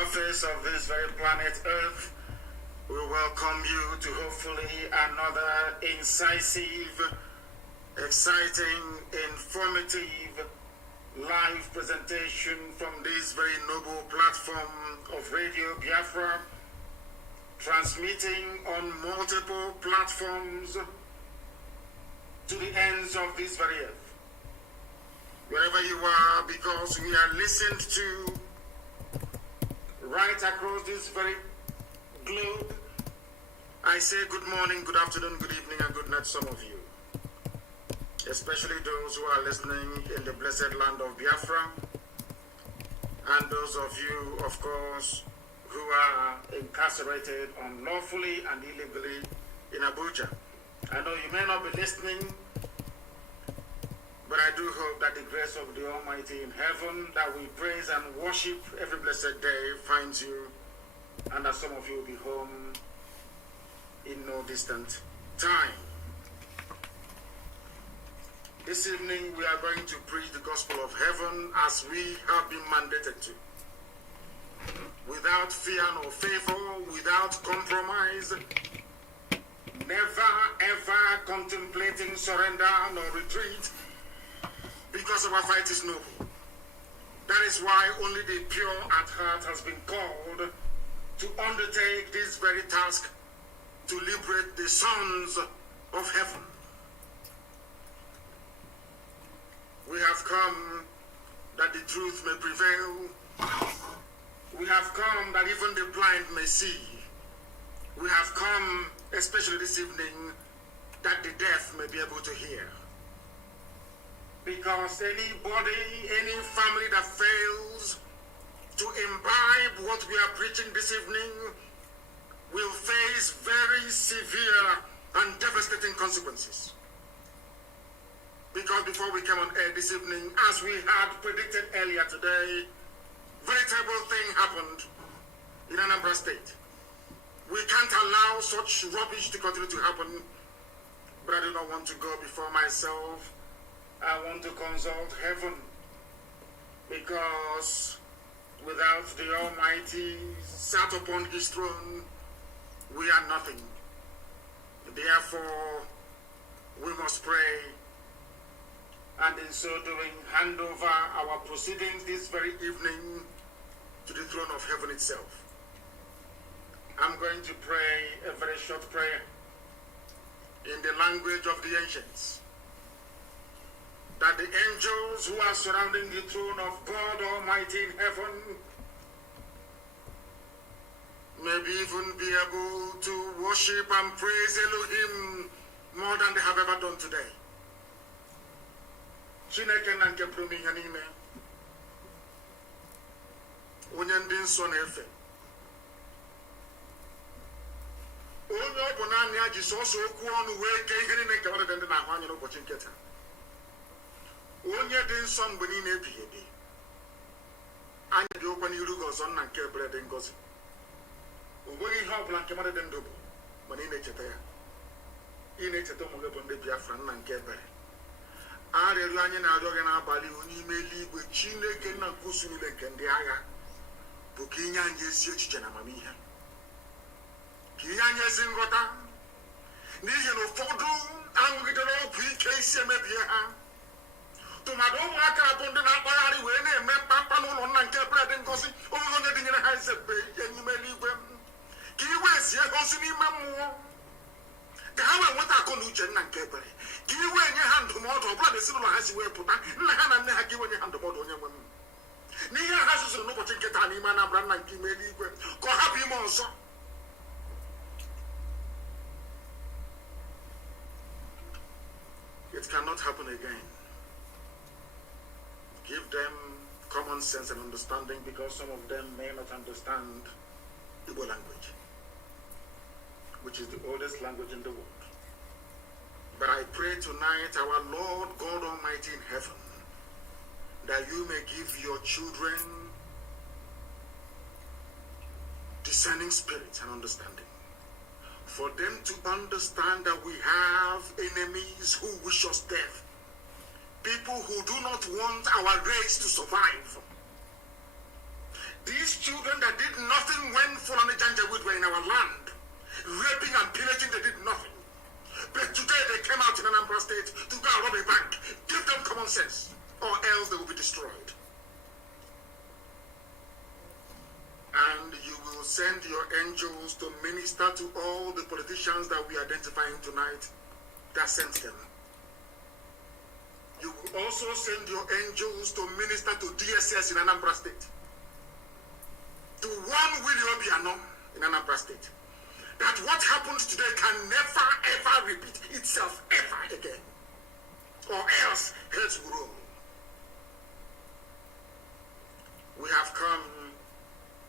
surface of this very planet Earth, we welcome you to hopefully another incisive, exciting, informative, live presentation from this very noble platform of Radio Biafra, transmitting on multiple platforms to the ends of this very earth. Wherever you are, because we are listened to right across this very globe, I say good morning, good afternoon, good evening, and good night to some of you. Especially those who are listening in the blessed land of Biafra, and those of you, of course, who are incarcerated unlawfully and illegally in Abuja. I know you may not be listening, but I do hope that the grace of the Almighty in heaven, that we praise and worship every blessed day, finds you, and that some of you will be home in no distant time. This evening we are going to preach the gospel of heaven as we have been mandated to. Without fear nor favor, without compromise, never ever contemplating surrender nor retreat, because our fight is noble. That is why only the pure at heart has been called to undertake this very task, to liberate the sons of heaven. We have come that the truth may prevail. We have come that even the blind may see. We have come, especially this evening, that the deaf may be able to hear. Because anybody, any family that fails to imbibe what we are preaching this evening will face very severe and devastating consequences. Because before we came on air this evening, as we had predicted earlier today, very terrible thing happened in Anambra State. We can't allow such rubbish to continue to happen, but I do not want to go before myself. I want to consult heaven, because without the Almighty sat upon his throne, we are nothing. Therefore, we must pray, and in so doing, hand over our proceedings this very evening to the throne of heaven itself. I'm going to pray a very short prayer in the language of the ancients, that the angels who are surrounding the throne of God Almighty in heaven may even be able to worship and praise Elohim more than they have ever done today. Chineke na nke pụrụ ihe niile, onye ndị nsọ na-efe, onye ọ bụ naanị ya ji sọsọ okwu ọnụ wee kee ihe niile nke ọdịdị ndị na-ahụ anya n'ụbọchị nke taa, onye dị nsọ mgbe niile ebighị ebi, anyị dị okwe n'iru gị ọzọ nna nke ebere dị ngọzi. O nweghị ihe ọ bụla nke mmadụ dị ndụ bụ mana ị na-echeta ya, ị na-echeta ụmụ gị bụ ndị Biafra nna nke ebere. Arịrịọ anyị na-arịọ gị n'abalị n'ime eluigwe, Chineke nna nke usu niile nke ndị agha, bụ ka inye anyị ezi echiche na amamihe, ka inye anyị ezi nghọta, n'ihi na ụfọdụ aṅụgidere ọgwụ ike isi emebie ha, tụmadụ ụmụaka bụ ndị na-akpagharị wee na-eme mkpamkpa n'ụlọ nna nke ebere dị ngọzi. Onwe onye dịnyere ha eze mgbe n'ime eluigwe, ka iwe zie ha ozi n'ime mmụọ, ka ha wee nweta akụ na uche nna nke ebere, ka iwe nye ha ndụmọdụ ọbụla n'ezinụlọ ha si wee pụta, nna ha na nne ha ka iwe nye ha ndụmọdụ onye nwe m n'ihe ha zụzụrụ n'ụbọchị nke taa n'ime Anambra nna nke ime eluigwe, ka ọ hapụ ime ọzọ. It cannot happen again. Give them common sense and understanding, because some of them may not understand Igbo language, which is the oldest language in the world. But I pray tonight, our Lord God Almighty in heaven, that you may give your children discerning spirits and understanding, for them to understand that we have enemies who wish us death, people who do not want our race to survive, These children that did nothing when Fulani Janjaweed were in our land, raping and pillaging, they did nothing. But today they came out in Anambra State to go and rob a bank. Give them common sense, or else they will be destroyed. And you will send your angels to minister to all the politicians that we are identifying tonight that sent them. You will also send your angels to minister to DSS in Anambra State, to warn Willie Obiano in Anambra State, that what happens today can never ever repeat itself ever again, or else heads will roll. We have come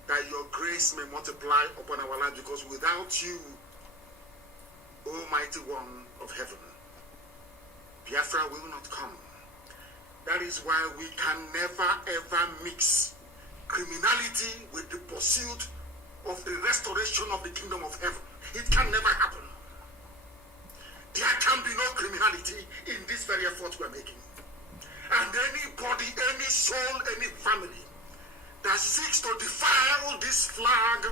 that your grace may multiply upon our lives, because without you, Almighty One of heaven, Biafra will not come. That is why we can never ever mix criminality with the pursuit of the restoration of the kingdom of heaven. It can never happen. There can be no criminality in this very effort we are making. And anybody, any soul, any family that seeks to defile this flag,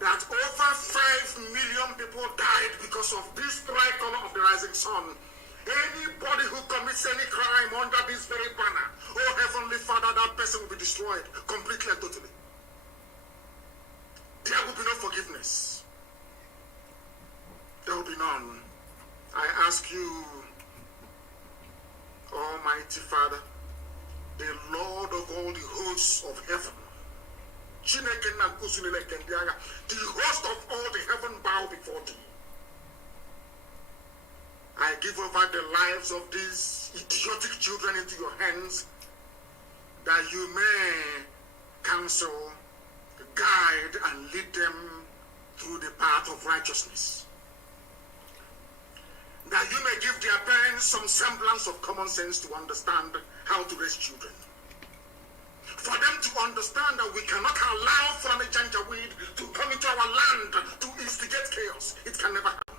that over 5 million people died because of this tricolor of the rising sun. Anybody who commits any crime under this very banner, oh Heavenly Father, that person will be destroyed completely and totally. There will be no forgiveness. There will be none. I ask you, Almighty Father, the Lord of all the hosts of heaven, the host of all the heaven bow before thee. I give over the lives of these idiotic children into your hands, that you may counsel, guide, and lead them through the path of righteousness. That you may give their parents some semblance of common sense to understand how to raise children. For them to understand that we cannot allow Fulani Janjaweed to come into our land to instigate chaos. It can never happen.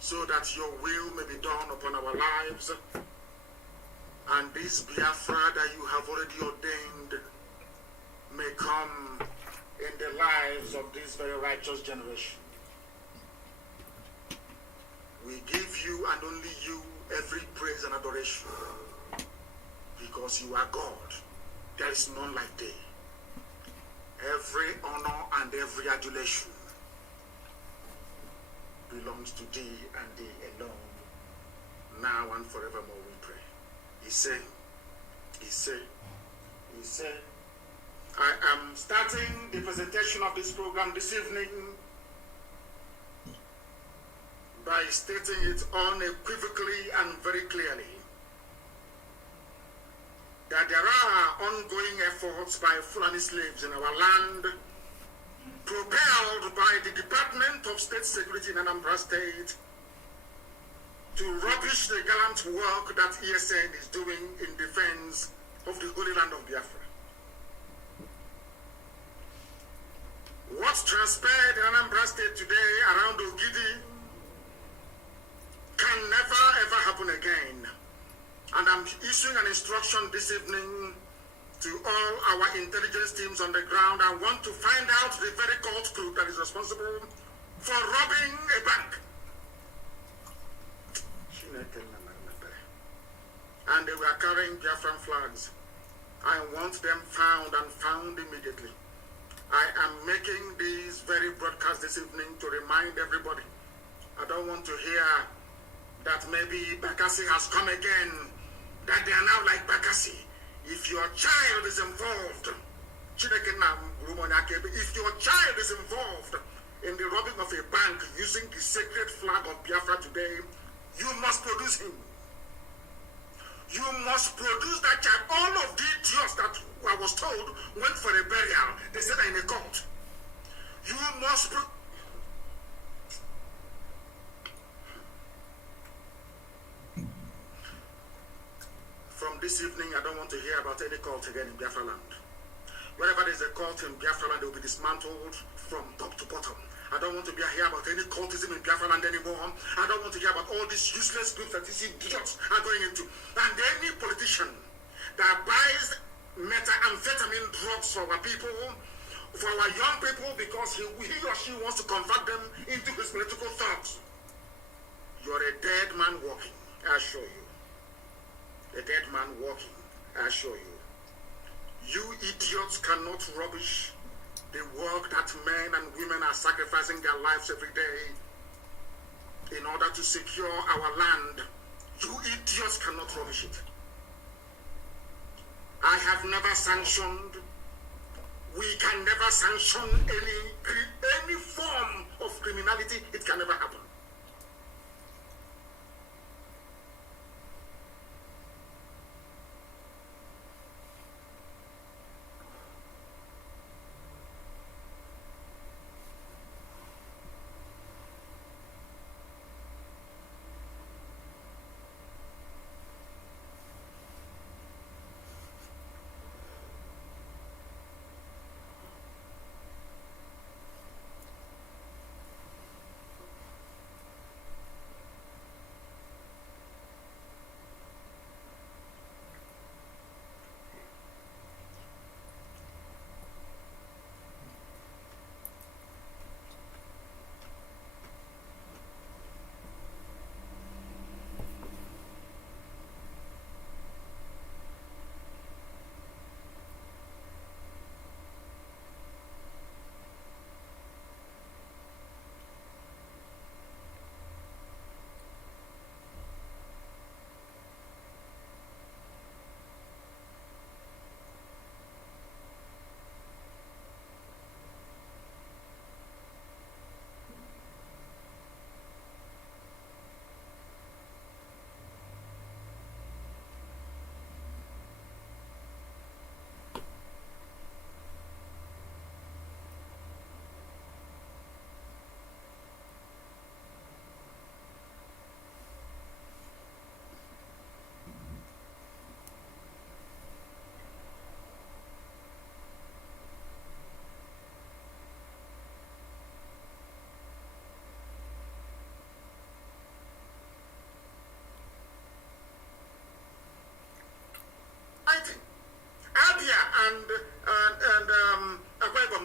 So that your will may be done upon our lives, and this Biafra that you have already ordained may come in the lives of this very righteous generation. We give you and only you every praise and adoration, because you are God. There is none like thee. Every honor and every adulation belongs to thee and thee alone, now and forevermore we pray. He said, I am starting the presentation of this program this evening by stating it unequivocally and very clearly that there are ongoing efforts by Fulani slaves in our land, propelled by the Department of State Security in Anambra State, to rubbish the gallant work that ESN is doing in defense of the Holy Land of Biafra. What transpired in Anambra State today around Ogidi can never ever happen again. And I'm issuing an instruction this evening to all our intelligence teams on the ground. I want to find out the very cult group that is responsible for robbing a bank. And they were carrying Biafran flags. I want them found and found immediately. I am making this very broadcast this evening to remind everybody. I don't want to hear that maybe Bakassi has come again, that they are now like Bakassi. If your child is involved, if your child is involved in the robbing of a bank using the sacred flag of Biafra today, you must produce him. You must produce that child. All of the idiots that I was told went for a burial, they said in a cult. You must From this evening, I don't want to hear about any cult again in Biafra land. Wherever there's a cult in Biafra land, they will be dismantled from top to bottom. I don't want to hear about any cultism in Biafra land anymore. I don't want to hear about all these useless groups that these idiots are going into. And any politician that buys methamphetamine drugs for our people, for our young people, because he or she wants to convert them into his political thugs. You're a dead man walking, I assure you. A dead man walking, I assure you. You idiots cannot rubbish the work that men and women are sacrificing their lives every day in order to secure our land. You idiots cannot rubbish it. I have never sanctioned, we can never sanction any form of criminality. It can never happen.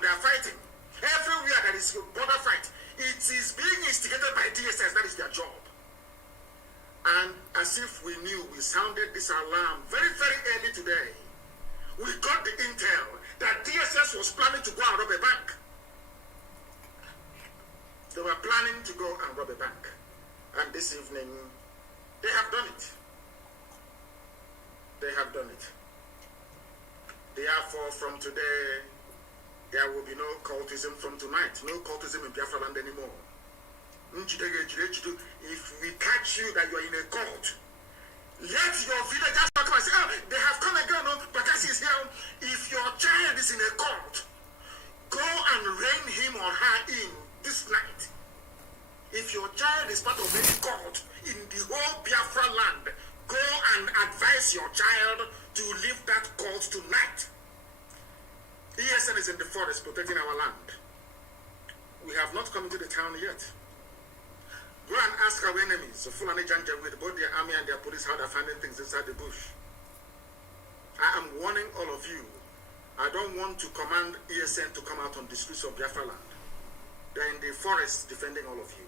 They are fighting. Everywhere there is a border fight, it is being instigated by DSS. That is their job. And as if we knew, we sounded this alarm very, very early today. We got the intel that DSS was planning to go and rob a bank. They were planning to go and rob a bank. And this evening, they have done it. They have done it. Therefore, from today, there will be no cultism from tonight. No cultism in Biafra land anymore. If we catch you that you are in a cult, let your villagers come and say, oh, they have come again, no, Bakassi is here. If your child is in a cult, go and rein him or her in this night. If your child is part of any cult in the whole Biafra land, go and advise your child to leave that cult tonight. ESN is in the forest protecting our land. We have not come into the town yet. Go and ask our enemies, the Fulani Janja, with both their army and their police, how they're finding things inside the bush. I am warning all of you. I don't want to command ESN to come out on the streets of Biafra land. They're in the forest defending all of you.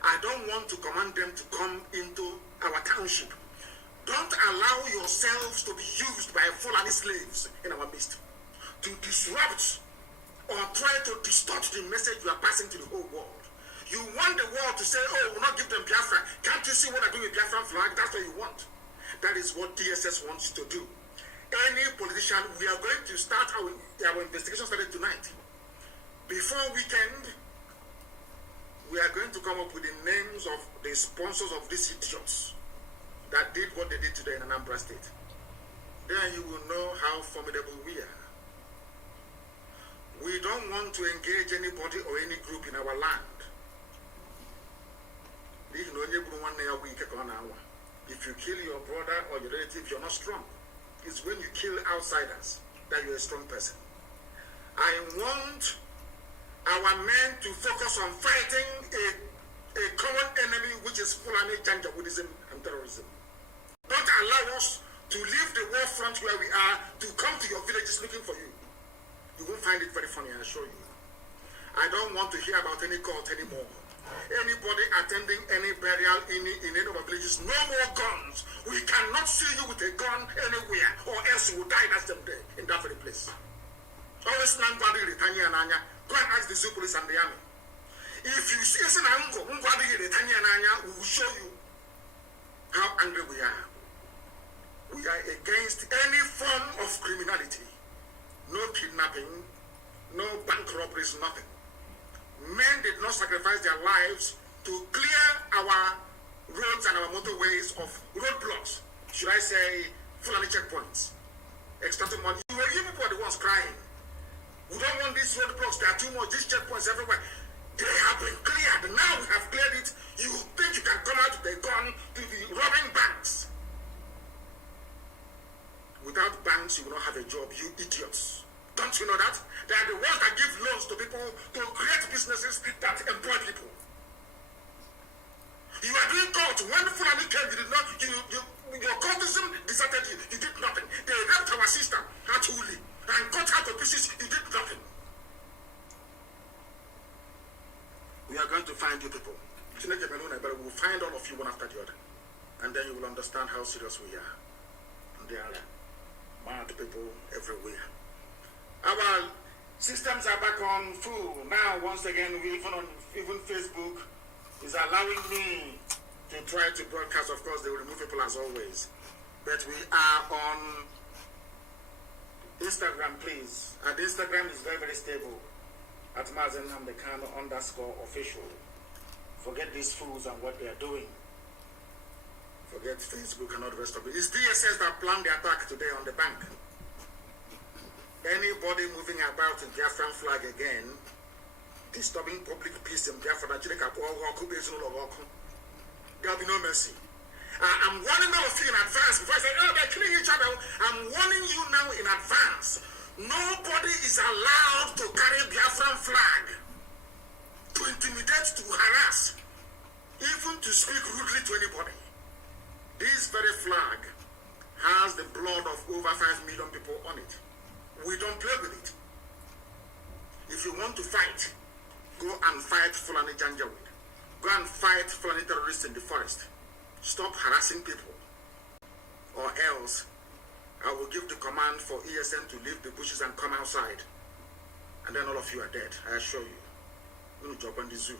I don't want to command them to come into our township. Don't allow yourselves to be used by Fulani slaves in our midst to disrupt or try to distort the message you are passing to the whole world. You want the world to say, oh, we'll not give them Biafra. Can't you see what I do with Biafran flag? That's what you want. That is what DSS wants to do. Any politician, we are going to start our investigation started tonight. Before weekend, we are going to come up with the names of the sponsors of these idiots that did what they did today in Anambra State. Then you will know how formidable we are. We don't want to engage anybody or any group in our land. If you kill your brother or your relative, you're not strong. It's when you kill outsiders that you're a strong person. I want our men to focus on fighting a common enemy, which is Fulani Janjaweedism and terrorism. Don't allow us to leave the war front where we are, to come to your villages looking for you. You won't find it very funny, I assure you. I don't want to hear about any cult anymore. Anybody attending any burial in any of our villages, no more guns. We cannot see you with a gun anywhere, or else you will die that same day in that very place. Always go and ask the zoo police and the army. If you see us in Ango, we will show you how angry we are. We are against any form of criminality. No kidnapping, no bank robberies, nothing. Men did not sacrifice their lives to clear our roads and our motorways of roadblocks. Should I say, Fulani checkpoints? Extracting money. You people are the ones crying. We don't want these roadblocks. There are too much. These checkpoints everywhere. They have been cleared. Now we have cleared it. You think you can come out with a gun to be robbing banks? Without banks, you will not have a job, you idiots. Don't you know that? They are the ones that give loans to people to create businesses that employ people. You are doing cult. When Fulani came, you did not, your cultism deserted you. You did nothing. They raped our sister, Hatuli, and cut her to pieces. You did nothing. We are going to find you people. We'll find all of you one after the other. And then you will understand how serious we are. And there are mad people everywhere. Our systems are back on full. Now, once again, even Facebook is allowing me to try to broadcast. Of course, they will remove people as always. But we are on Instagram, please. And Instagram is very, very stable. At Mazi Nnamdi Kanu _official. Forget these fools and what they are doing. Forget Facebook and all the rest of it. It's DSS that planned the attack today on the bank. Anybody moving about in Biafran flag again, disturbing public peace in Biafra, there will be no mercy. I'm warning all of you in advance. Before I say, oh, they're killing each other, I'm warning you now in advance. Nobody is allowed to carry Biafran flag, to intimidate, to harass, even to speak rudely to anybody. This very flag has the blood of over 5 million people on it. We don't play with it. If you want to fight, go and fight Fulani Janjaweed. Go and fight Fulani terrorists in the forest. Stop harassing people. Or else, I will give the command for ESN to leave the bushes and come outside. And then all of you are dead, I assure you. You jump on the zoo.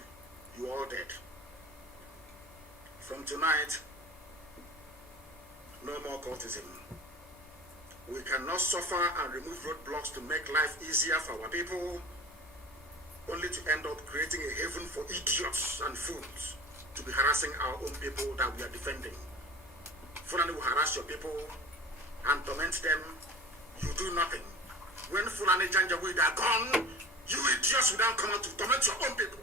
You are all dead. From tonight, no more cultism. We cannot suffer and remove roadblocks to make life easier for our people, only to end up creating a haven for idiots and fools to be harassing our own people that we are defending. Fulani will harass your people and torment them. You do nothing. When Fulani Janjaweed are gone, you idiots will now come out to torment your own people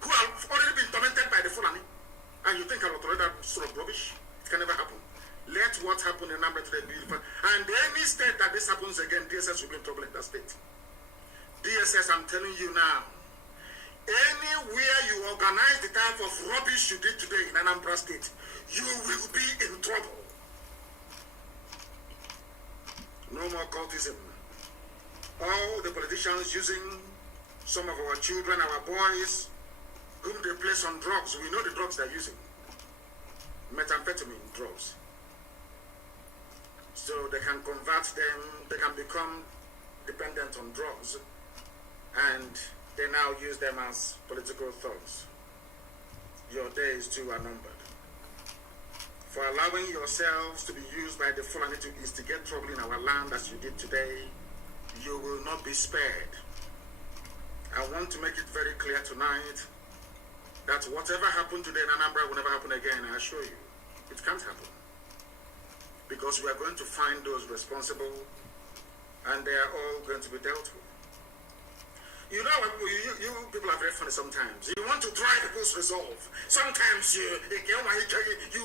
who have already been tormented by the Fulani. And you think I will tolerate that sort of rubbish? It can never happen. Let what happened in Anambra today be beautiful. And any state that this happens again, DSS will be in trouble in that state. DSS, I'm telling you now, anywhere you organize the type of rubbish you did today in Anambra State, you will be in trouble. No more cultism. All the politicians using some of our children, our boys, whom they place on drugs. We know the drugs they're using. Methamphetamine drugs. So they can convert them, they can become dependent on drugs, and they now use them as political thugs. Your days too are numbered. For allowing yourselves to be used by the Fulani to instigate trouble in our land as you did today, you will not be spared. I want to make it very clear tonight that whatever happened today in Anambra will never happen again, I assure you. It can't happen. Because we are going to find those responsible, and they are all going to be dealt with. You know, you people are very funny sometimes. You want to try people's resolve. Sometimes you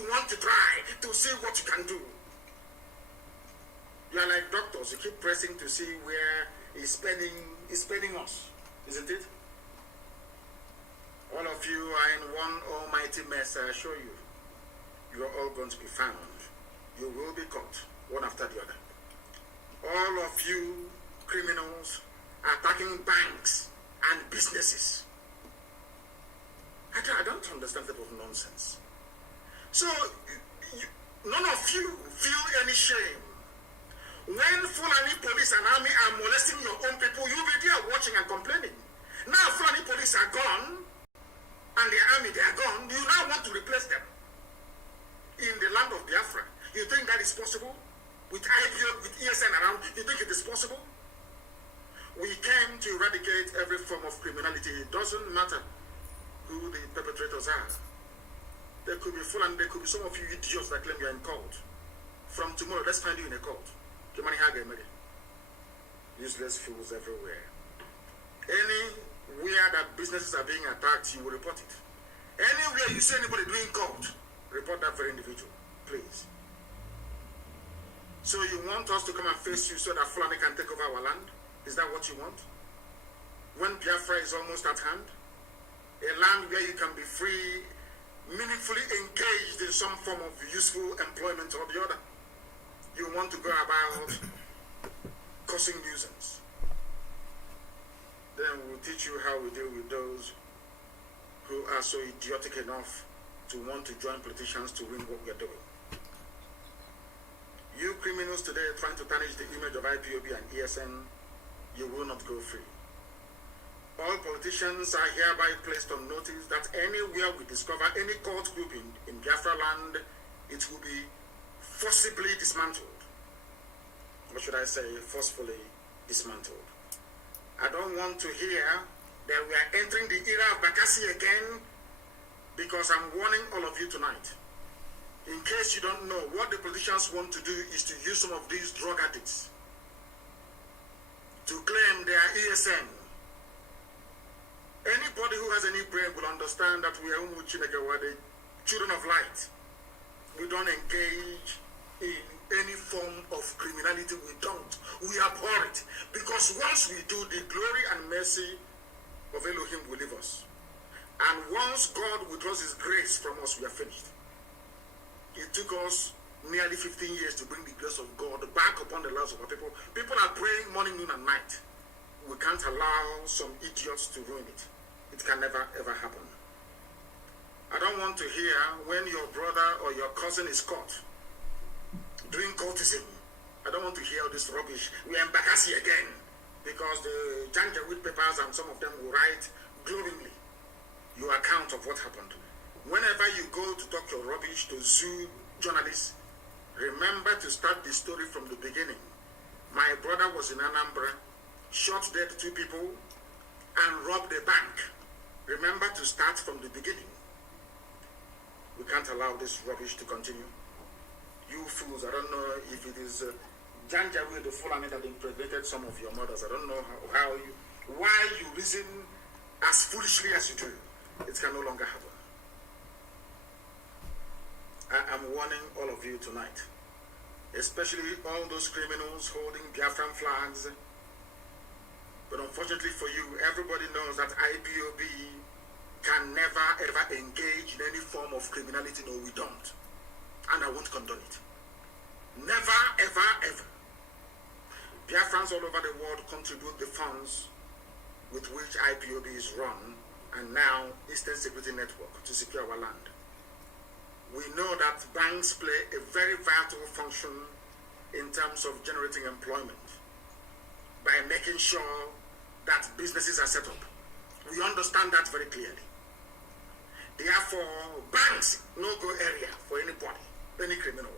want to try to see what you can do. You are like doctors. You keep pressing to see where he's spending us, isn't it? All of you are in one almighty mess, I assure you. You are all going to be found. You will be caught, one after the other. All of you criminals attacking banks and businesses. I don't understand that type of nonsense. So, none of you feel any shame. When Fulani police and army are molesting your own people, you'll be there watching and complaining. Now Fulani police are gone, and the army, they are gone. You now want to replace them in the land of Biafra. You think that is possible? With IGBO, with ESN around, you think it is possible? We came to eradicate every form of criminality. It doesn't matter who the perpetrators are. There could be Fulani, there could be some of you idiots that claim you're in court. From tomorrow, let's find you in a court. Useless fools everywhere. Anywhere that businesses are being attacked, you will report it. Anywhere you see anybody doing court, report that very individual, please. So you want us to come and face you so that Fulani can take over our land? Is that what you want? When Biafra is almost at hand? A land where you can be free, meaningfully engaged in some form of useful employment or the other. You want to go about causing nuisance. Then we'll teach you how we deal with those who are so idiotic enough to want to join politicians to win what we're doing. You criminals today trying to tarnish the image of IPOB and ESN, you will not go free. All politicians are hereby placed on notice that anywhere we discover any cult group in Biafra land, it will be forcibly dismantled. What should I say? Forcefully dismantled. I don't want to hear that we are entering the era of Bakassi again, because I'm warning all of you tonight. In case you don't know, what the politicians want to do is to use some of these drug addicts to claim they are ESN. Anybody who has any brain will understand that we are the children of light. We don't engage in any form of criminality. We don't. We abhor it. Because once we do, the glory and mercy of Elohim will leave us. And once God withdraws his grace from us, we are finished. It took us nearly 15 years to bring the grace of God back upon the lives of our people. People are praying morning, noon, and night. We can't allow some idiots to ruin it. It can never, ever happen. I don't want to hear when your brother or your cousin is caught doing cultism. I don't want to hear all this rubbish. We are in Bakassi again, because the Janjaweed papers and some of them will write glowingly your account of what happened. Whenever you go to talk your rubbish to zoo journalists, remember to start the story from the beginning. My brother was in Anambra, shot dead 2 people, and robbed a bank. Remember to start from the beginning. We can't allow this rubbish to continue. You fools, I don't know if it is Janjaweed, the Fulani that impregnated some of your mothers. I don't know why you reason as foolishly as you do. It can no longer happen. I am warning all of you tonight, especially all those criminals holding Biafran flags. But unfortunately for you, everybody knows that IPOB can never ever engage in any form of criminality. No, we don't. And I won't condone it. Never, ever, ever. Biafrans all over the world contribute the funds with which IPOB is run, and now Eastern Security Network, to secure our land. We know that banks play a very vital function in terms of generating employment by making sure that businesses are set up. We understand that very clearly. Therefore, banks, no-go area for anybody, any criminal.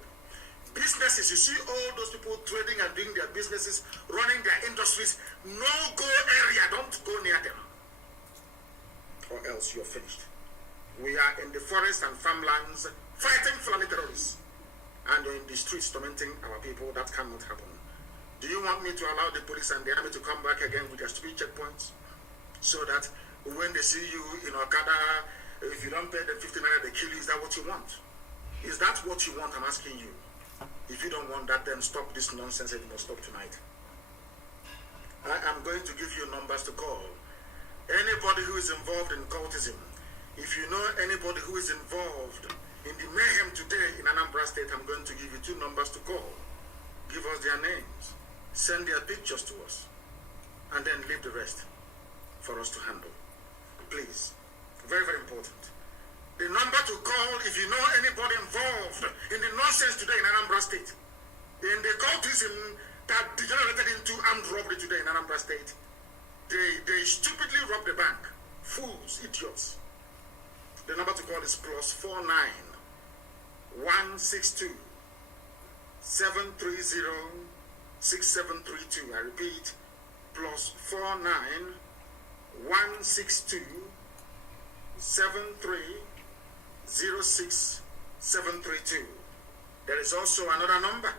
Businesses, you see all those people trading and doing their businesses, running their industries, no-go area, don't go near them, or else you're finished. We are in the forest and farmlands fighting Fulani terrorists, and you're in the streets tormenting our people. That cannot happen. Do you want me to allow the police and the army to come back again with their stupid checkpoints, so that when they see you in Okada, if you don't pay the 50 naira, they kill you? Is that what you want? Is that what you want? I'm asking you. If you don't want that, then stop this nonsense, and you must stop tonight. I am going to give you numbers to call. Anybody who is involved in cultism, if you know anybody who is involved In the mayhem today in Anambra State, I'm going to give you 2 numbers to call. Give us their names, send their pictures to us, and then leave the rest for us to handle. Please, very, very important. The number to call if you know anybody involved in the nonsense today in Anambra State, in the cultism that degenerated into armed robbery today in Anambra State. They stupidly robbed the bank. Fools, idiots. The number to call is +49 162 730 6732. I repeat, +49 162 730 6732. There is also another number.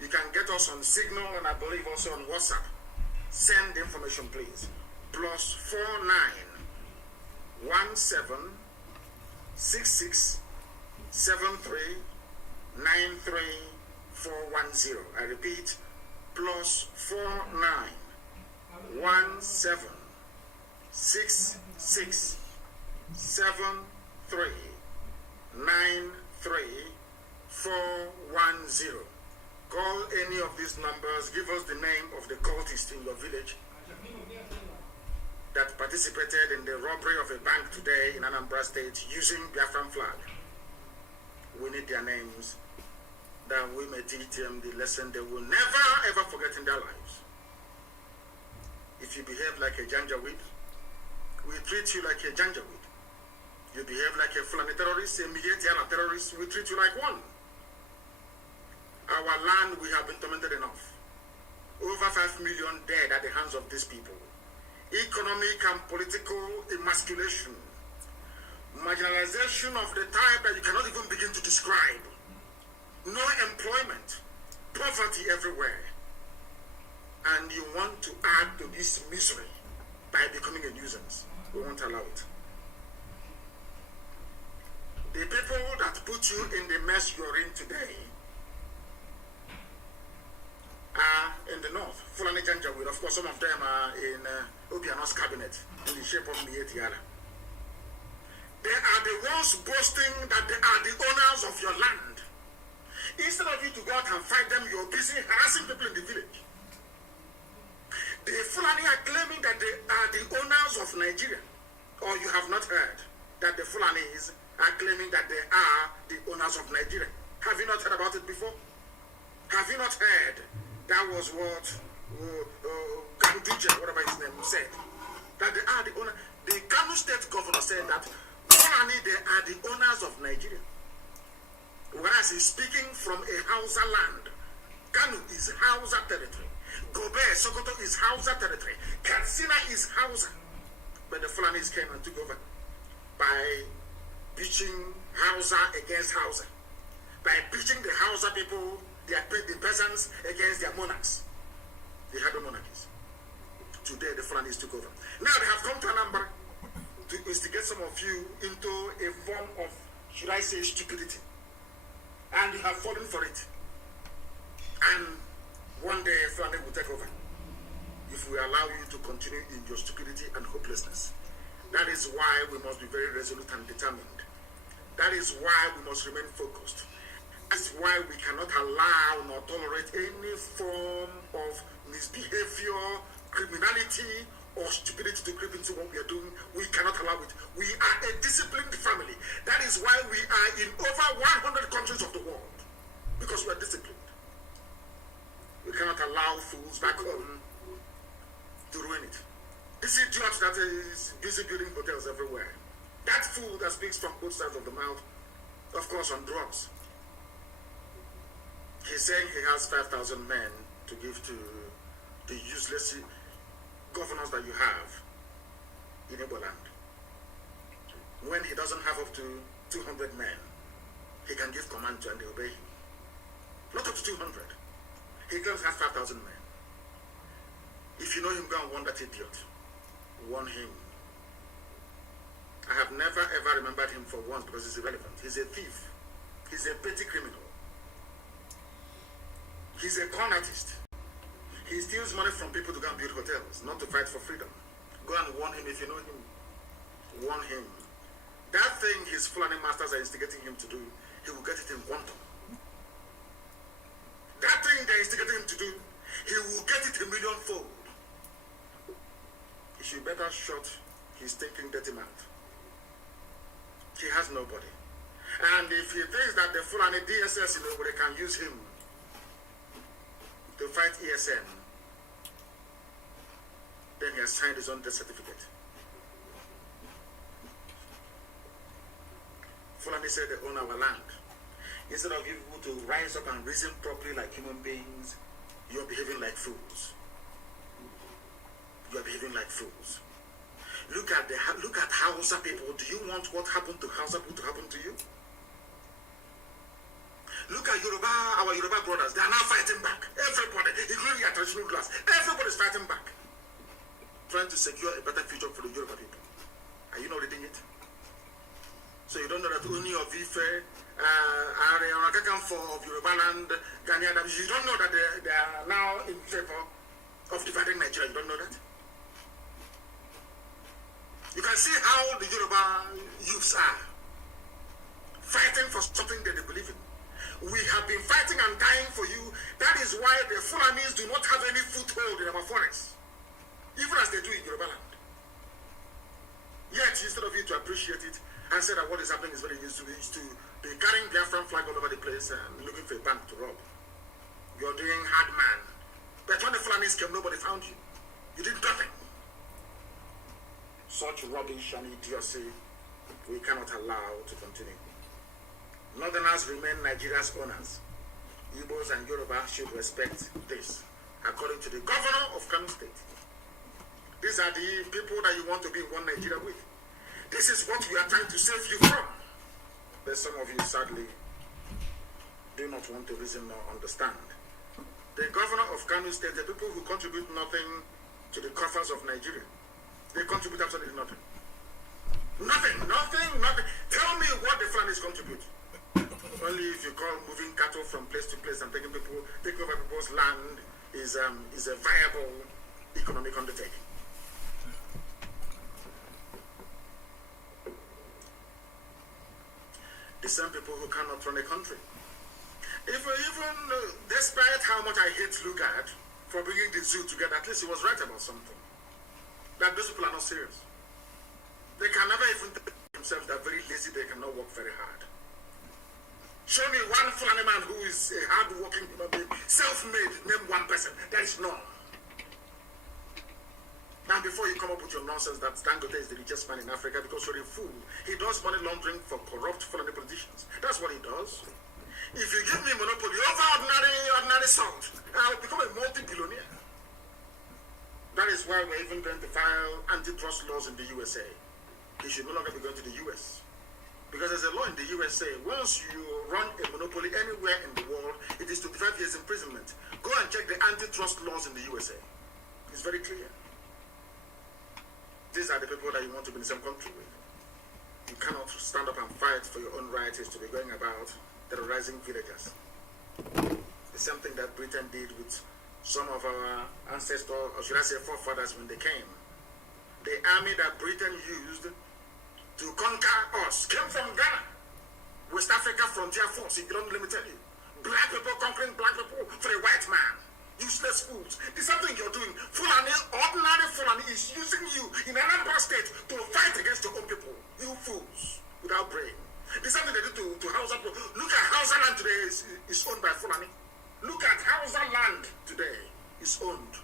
You can get us on Signal and I believe also on WhatsApp. Send information, please. +49 17 66 73 93 410. I repeat, +49 17 66 73 93 410. Call any of these numbers. Give us the name of the cultist in your village that participated in the robbery of a bank today in Anambra State using Biafran flag. We need their names that we may teach them the lesson they will never ever forget in their lives. If you behave like a Janjaweed, we treat you like a Janjaweed. You behave like a Fulani terrorist, a Mietiana terrorist, we treat you like one. Our land, we have been tormented enough. Over 5 million dead at the hands of these people. Economic and political emasculation. Marginalization of the type that you cannot even begin to describe. No employment. Poverty everywhere. And you want to add to this misery by becoming a nuisance. We won't allow it. The people that put you in the mess you're in today are in the north, Fulani Janjaweed. Of course, some of them are in OBI-IGBO's cabinet in the shape of Mietiana. They are the ones boasting that they are the owners of your land. Instead of you to go out and fight them, you're busy harassing people in the village. The Fulani are claiming that they are the owners of Nigeria. Or you have not heard that the Fulanis are claiming that they are the owners of Nigeria. Have you not heard about it before? Have you not heard? That was what Kanu, whatever his name, said. That they are the owner. The Kanu state governor said that Fulani, they are the owners of Nigeria. Whereas he's speaking from a Hausa land. Kanu is Hausa territory. Gobe, Sokoto is Hausa territory. Katsina is Hausa. But the Fulanis came and took over by pitching Hausa against Hausa. By pitching the Hausa people, the peasants against their monarchs. They had no monarchies. Today the Fulanis took over. Now they have come to Anambra to instigate some of you into a form of, should I say, stupidity. And you have fallen for it. And one day Fulani will take over. If we allow you to continue in your stupidity and hopelessness. That is why we must be very resolute and determined. That is why we must remain focused. That's why we cannot allow nor tolerate any form of misbehavior, criminality, or stupidity to creep into what we are doing. We cannot allow it. We are a disciplined family. That is why we are in over 100 countries of the world. Because we are disciplined. We cannot allow fools back home to ruin it. This idiot that is busy building hotels everywhere. That fool that speaks from both sides of the mouth, of course on drugs. He's saying he has 5,000 men to give to the useless governors that you have in Igbo land. When he doesn't have up to 200 men, he can give command to and they obey him. Not up to 200. He claims he has 5,000 men. If you know him, go and warn that idiot. Warn him. I have never ever remembered him for once because he's irrelevant. He's a thief. He's a petty criminal. He's a con artist. He steals money from people to go and build hotels, not to fight for freedom. Go and warn him if you know him. Warn him. that thing his Fulani masters are instigating him to do, he will get it in quantum. That thing they're instigating him to do, he will get it a millionfold. He should better shut his thinking dirty mouth. He has nobody. And if he thinks that the Fulani DSS in Owerri can use him to fight ESN, then he has signed his own death certificate. Fulani said they own our land. Instead of you to rise up and reason properly like human beings, you're behaving like fools. You're behaving like fools. Look at Hausa people. Do you want what happened to Hausa people to happen to you? Look at Yoruba, our Yoruba brothers. They are now fighting back. Everybody, including your traditional class, everybody's fighting back, trying to secure a better future for the Yoruba people. Are you not reading it? So you don't know that only of Ife, of Yoruba land, Ghanaian, you don't know that they are now in favor of dividing Nigeria. You don't know that? You can see how the Yoruba youths are fighting for something that they believe in. We have been fighting and dying for you. That is why the Fulanis do not have any foothold in our forests, even as they do in Yoruba land. Yet, instead of you to appreciate it and say that what is happening is very useful, is to be carrying Biafran flag all over the place and looking for a bank to rob. You're doing hard man. But when the Fulanis came, nobody found you. You did nothing. Such rubbish and idiocy we cannot allow to continue. Northerners remain Nigeria's owners. Igbos and Yoruba should respect this, according to the governor of Kanu State. These are the people that you want to be in one Nigeria with. This is what we are trying to save you from. But some of you, sadly, do not want to reason or understand. The governor of Kanu State, the people who contribute nothing to the coffers of Nigeria, they contribute absolutely nothing. Nothing. Tell me what the Fulanis contribute. Only if you call moving cattle from place to place and taking over people's land is a viable economic undertaking. The same people who cannot run a country. Even despite how much I hate Lugard for bringing the zoo together, at least he was right about something. That those people are not serious. They can never even tell themselves they're very lazy, they cannot work very hard. Show me one Fulani man who is a hard-working human being, self-made, name one person. There is none. Now, before you come up with your nonsense that Dangote is the richest man in Africa because you're a fool, he does money laundering for corrupt Fulani politicians. That's what he does. If you give me monopoly over ordinary salt, I'll become a multi-billionaire. That is why we're even going to file antitrust laws in the USA. He should no longer be going to the US. Because there's a law in the USA, once you run a monopoly anywhere in the world, it is 25 years imprisonment. Go and check the antitrust laws in the USA. It's very clear. These are the people that you want to be in the same country with. You cannot stand up and fight for your own rights to be going about terrorizing villagers. The same thing that Britain did with some of our ancestors, or should I say forefathers, when they came. The army that Britain used to conquer us came from Ghana, West Africa Frontier Force. If you don't, let me tell you, black people conquering black people for a white man. Useless fools. There's something you're doing. Fulani, ordinary Fulani is using you in another state to fight against your own people. You fools without brain. There's something they do to Hausa people. Look at Hausa land today is owned by Fulani. Look at Hausa land today is owned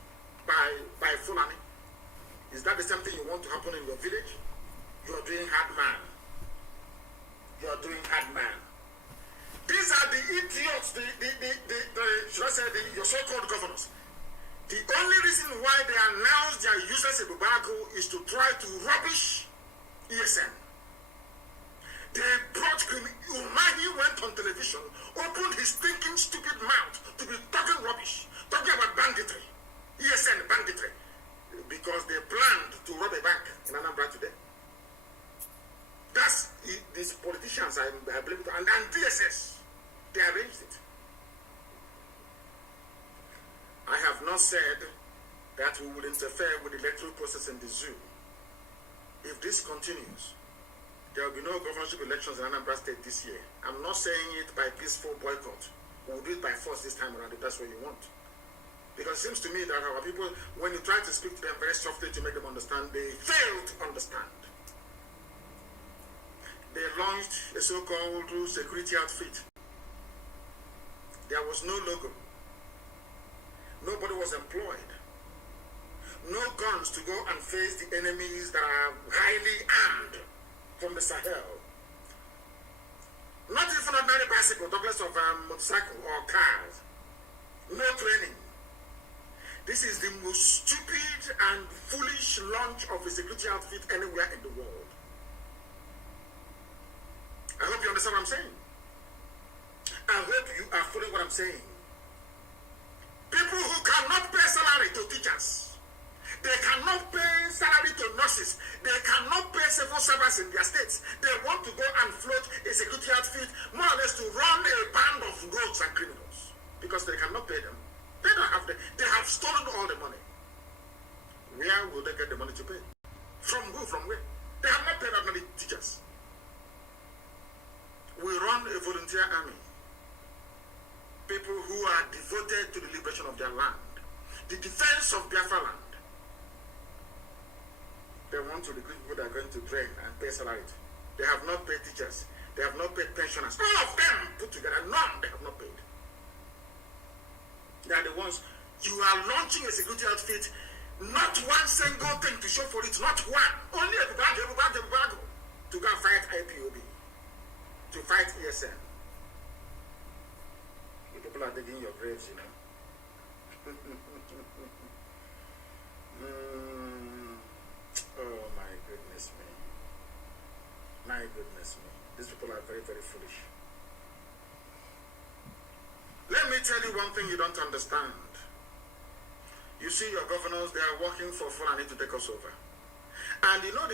by Fulani. Is that the same thing you want to happen in your village? You're doing hard man. You're doing hard man. These are the idiots, should I say, your so-called governors. The only reason why they announced their useless embargo is to try to rubbish ESN. They brought Umahi went on television, opened his thinking stupid mouth to be talking rubbish, talking about banditry, ESN banditry, because they planned to rob a bank in Anambra today. That's these politicians, I believe, and DSS, they arranged it. I have not said that we would interfere with the electoral process in the zoo. If this continues, There will be no governorship elections in Anambra State this year. I'm not saying it by peaceful boycott. We'll do it by force this time around if that's what you want. Because it seems to me that our people, when you try to speak to them very softly to make them understand, they fail to understand. They launched a so-called security outfit. There was no logo. Nobody was employed. No guns to go and face the enemies that are highly armed from the Sahel. Not even ordinary bicycle, doubtless of motorcycle or cars. No training. This is the most stupid and foolish launch of a security outfit anywhere in the world. I hope you understand what I'm saying. I hope you are following what I'm saying. People who cannot pay salary to teachers, they cannot pay salary to nurses, they cannot pay civil servants in their states. They want to go and float a security outfit, more or less to run a band of rogues and criminals, because they cannot pay them. They don't have they have stolen all the money. Where will they get the money to pay? From who? From where? They have not paid ordinary teachers. We run a volunteer army. People who are devoted to the liberation of their land, the defense of Biafra land. They want to recruit people that are going to train and pay salary. They have not paid teachers. They have not paid pensioners. All of them put together, none they have not paid. They are the ones. You are launching a security outfit, not one single thing to show for it, not one. Only a bag to go and fight IPOB, to fight ESN. You people are digging your graves, you know. Oh my goodness me. My goodness me. These people are very, very foolish. Let me tell you one thing you don't understand. You see your governors, they are working for Fulani to take us over. And you know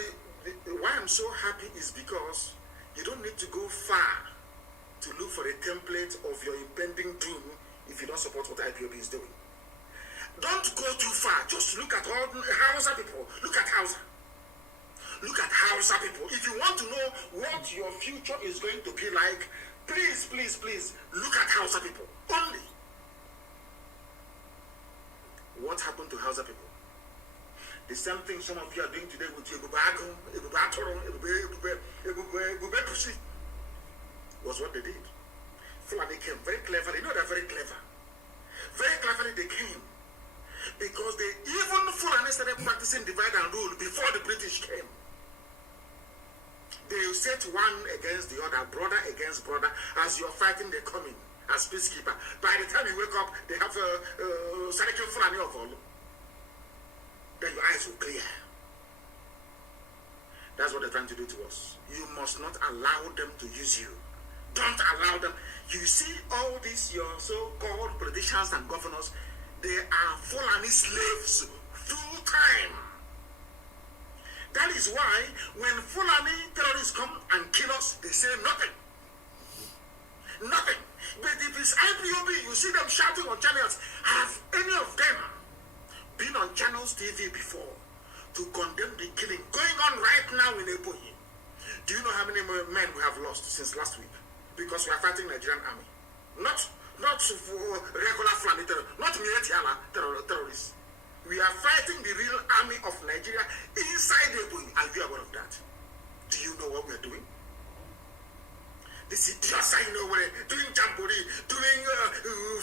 why I'm so happy is because you don't need to go far to look for a template of your impending doom if you don't support what IPOB is doing. Don't go too far. Just look at all Hausa people. Look at Hausa. Look at Hausa people. If you want to know what your future is going to be like, please, please, please, look at Hausa people. Only. What happened to Hausa people? The same thing some of you are doing today with was what they did. Fulani came very cleverly. You know they're very clever. Very cleverly they came. Because they even Fulani started practicing divide and rule before the British came. They set one against the other, brother against brother. As you're fighting, they come in as peacekeeper. By the time you wake up, they have Sariki Fulani of all. Then your eyes will clear. That's what they're trying to do to us. You must not allow them to use you. Don't allow them. You see all these, your so-called politicians and governors, they are Fulani slaves full time. That is why when Fulani terrorists come and kill us, they say nothing. Nothing. But if it's IPOB, you see them shouting on channels. Have any of them been on channels TV before to condemn the killing going on right now in Eboyi? Do you know how many men we have lost since last week? Because we are fighting Nigerian army. Not for regular Fulani terrorists, not Mietiala terrorists. We are fighting the real army of Nigeria inside Eboyi. Are you aware of that? Do you know what we are doing? This idiots I know we're doing jamboree, doing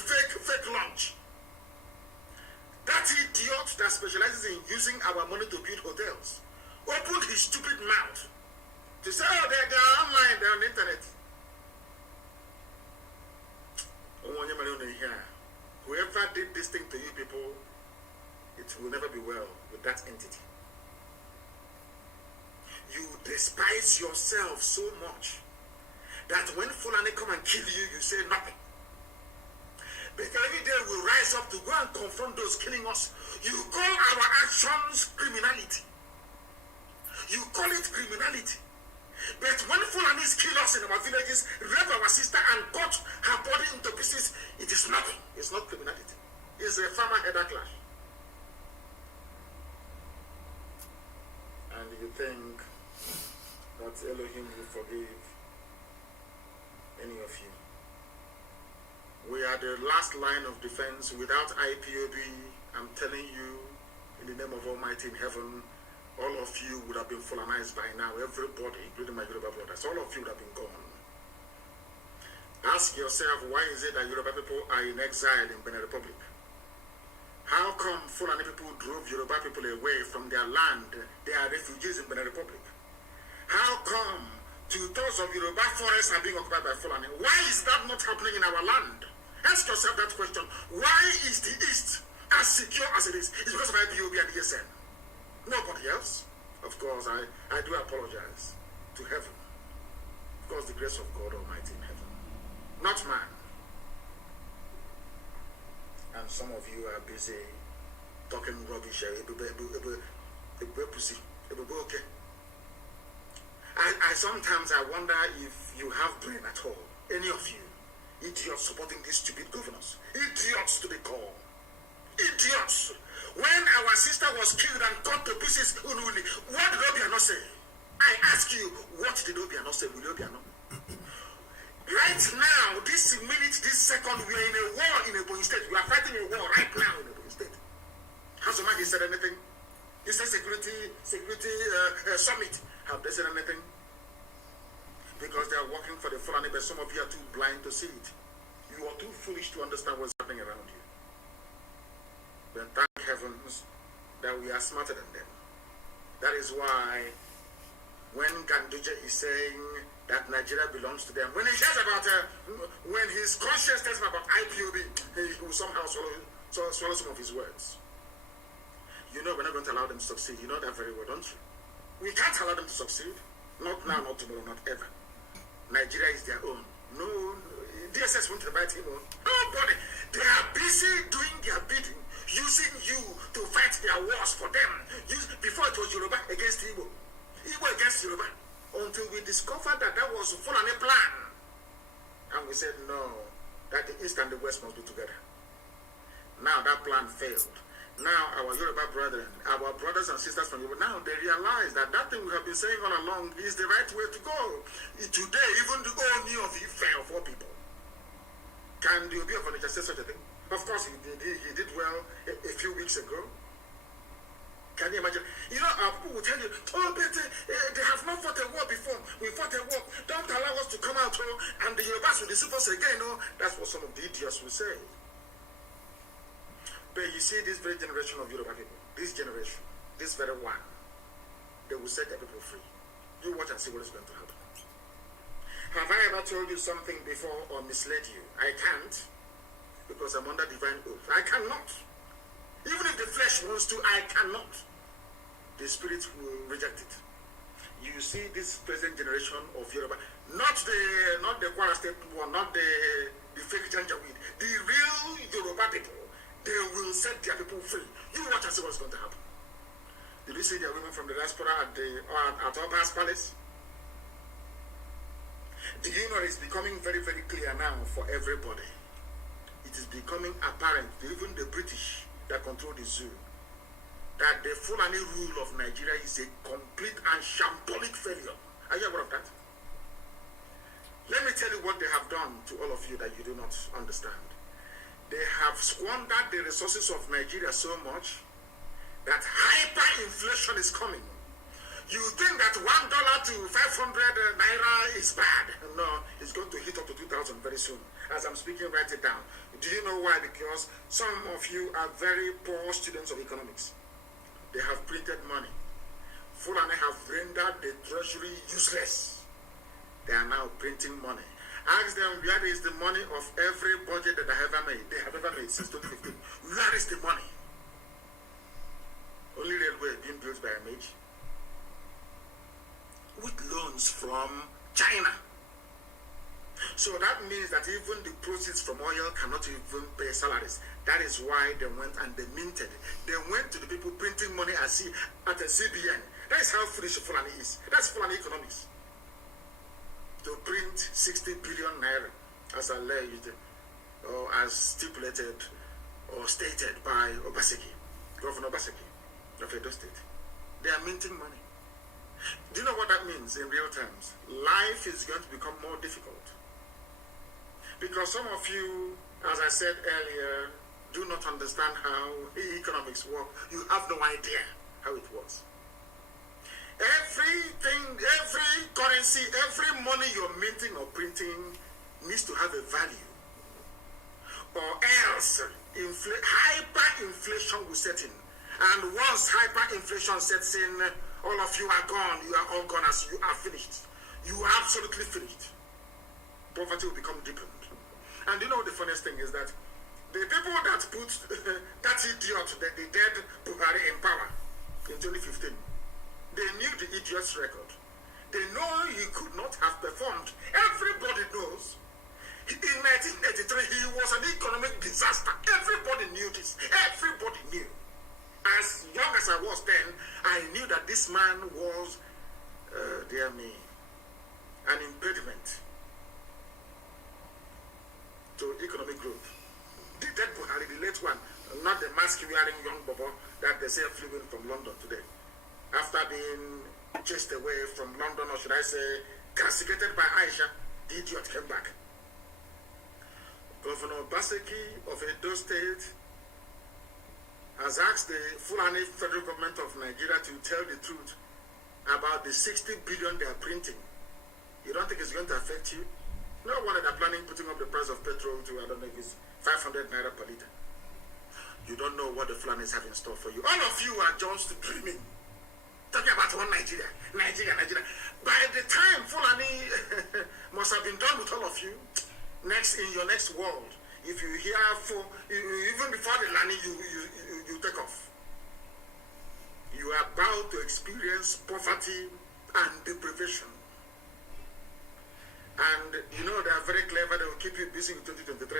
fake lunch. That idiot that specializes in using our money to build hotels opened his stupid mouth to say, oh, they're online, they're on the internet. Whoever did this thing to you people, it will never be well with that entity. You despise yourself so much that when Fulani come and kill you, you say nothing. But every day we rise up to go and confront those killing us. You call our actions criminality. You call it criminality. But when Fulanis kill us in our villages, rape our sister and cut her body into pieces, it is nothing. It's not criminality. It's a farmer-header clash. And you think that Elohim will forgive any of you. We are the last line of defense. Without IPOB, I'm telling you, in the name of Almighty in heaven, all of you would have been Fulanized by now. Everybody, including my Yoruba brothers, all of you would have been gone. Ask yourself, why is it that Yoruba people are in exile in Benin Republic? How come Fulani people drove Yoruba people away from their land? They are refugees in Benin Republic. How come 2/3 of Yoruba forests are being occupied by Fulani? Why is that not happening in our land? Ask yourself that question. Why is the East as secure as it is? It's because of IPOB and ESN. Nobody else. Of course, I do apologize to heaven. Of course, the grace of God Almighty in heaven. Not man. And some of you are busy talking rubbish. I sometimes wonder if you have brain at all. Any of you. Idiots supporting these stupid governors. Idiots to the core. Idiots. When our sister was killed and cut to pieces, what did Obiano say? I ask you, what did Obiano say? Will Obiano? Right now, this minute, this second, we are in a war in Ebonyi State. We are fighting a war right now in Ebonyi State. Has somebody said anything? Is there security summit? Have they said anything? Because they are working for the Fulani, but some of you are too blind to see it. You are too foolish to understand what's happening around you. Then thank heavens that we are smarter than them. That is why when Ganduje is saying that Nigeria belongs to them, when he says about, when his conscience tells him about IPOB, he will somehow swallow some of his words. You know we're not going to allow them to succeed. You know that very well, don't you? We can't allow them to succeed. Not now, not tomorrow, not ever. Nigeria is their own. No, DSS won't invite him on. Nobody. They are busy doing their bidding, using you to fight their wars for them. Before it was Yoruba against Igbo. Igbo against Yoruba. Until we discovered that that was a Fulani plan. And we said, no, that the East and the West must be together. Now that plan failed. Now our Yoruba brethren, our brothers and sisters from Yoruba, now they realize that that thing we have been saying all along is the right way to go. Today, even the Oni of Ife of all people, can the Obi of Onitsha say such a thing? Of course he did well a few weeks ago. Can you imagine? You know, people will tell you, oh, but they have not fought a war before. We fought a war. Don't allow us to come out, and the Yorubas will deceive us again. That's what some of the idiots will say. But you see this very generation of Yoruba people, this generation, this very one, they will set their people free. You watch and see what is going to happen. Have I ever told you something before or misled you? I can't, because I'm under divine oath. I cannot. Even if the flesh wants to, I cannot. The spirit will reject it. You see this present generation of Yoruba, not the Kwara State one, not the fake Janjaweed, the real Yoruba people. They will set their people free. You watch and see what's going to happen. Did you see their women from the diaspora at Oba's palace? Do you know it's becoming very, very clear now for everybody? It is becoming apparent, even the British that control the zoo, that the Fulani rule of Nigeria is a complete and shambolic failure. Are you aware of that? Let me tell you what they have done to all of you that you do not understand. They have squandered the resources of Nigeria so much that hyperinflation is coming. You think that $1 to 500 naira is bad? No, it's going to hit up to 2,000 very soon. As I'm speaking, write it down. Do you know why? Because some of you are very poor students of economics. They have printed money. Fulani have rendered the treasury useless. They are now printing money. Ask them, where is the money of every budget that they have ever made since 2015? Where is the money? Only railway being built by a mage. With loans from China. So that means that even the proceeds from oil cannot even pay salaries. That is why they went and they minted. They went to the people printing money at a CBN. That is how foolish Fulani is. That's Fulani economics. To print 60 billion naira as alleged or as stipulated or stated by Obaseki, Governor Obaseki of Edo State. They are minting money. Do you know what that means in real terms? Life is going to become more difficult. Because some of you, as I said earlier, do not understand how economics work. You have no idea how it works. Everything, every currency, every money you're minting or printing needs to have a value. Or else hyperinflation will set in. And once hyperinflation sets in, all of you are gone. You are all gone as you are finished. You are absolutely finished. Poverty will become deepened. And you know the funniest thing is that the people that put that idiot, the dead Buhari in power in 2015, they knew the idiot's record. They know he could not have performed. Everybody knows. In 1983, he was an economic disaster. Everybody knew this. Everybody knew. As young as I was then, I knew that this man was, dear me, an impediment to economic growth. The dead Buhari, the late one, not the mask-wearing young bobo that they say flew in from London today. After being chased away from London, or should I say, castigated by Aisha, the idiot came back. Governor Baseki of Edo State has asked the Fulani federal government of Nigeria to tell the truth about the 60 billion they are printing. You don't think it's going to affect you? No wonder they're planning putting up the price of petrol to, I don't know if it's 500 naira per liter. You don't know what the Fulanis have in store for you. All of you are just dreaming. Talking about one Nigeria. Nigeria. By the time Fulani must have been done with all of you, in your next world, if you hear even before the landing, you take off. You are about to experience poverty and deprivation. And you know they are very clever. They will keep you busy in 2023.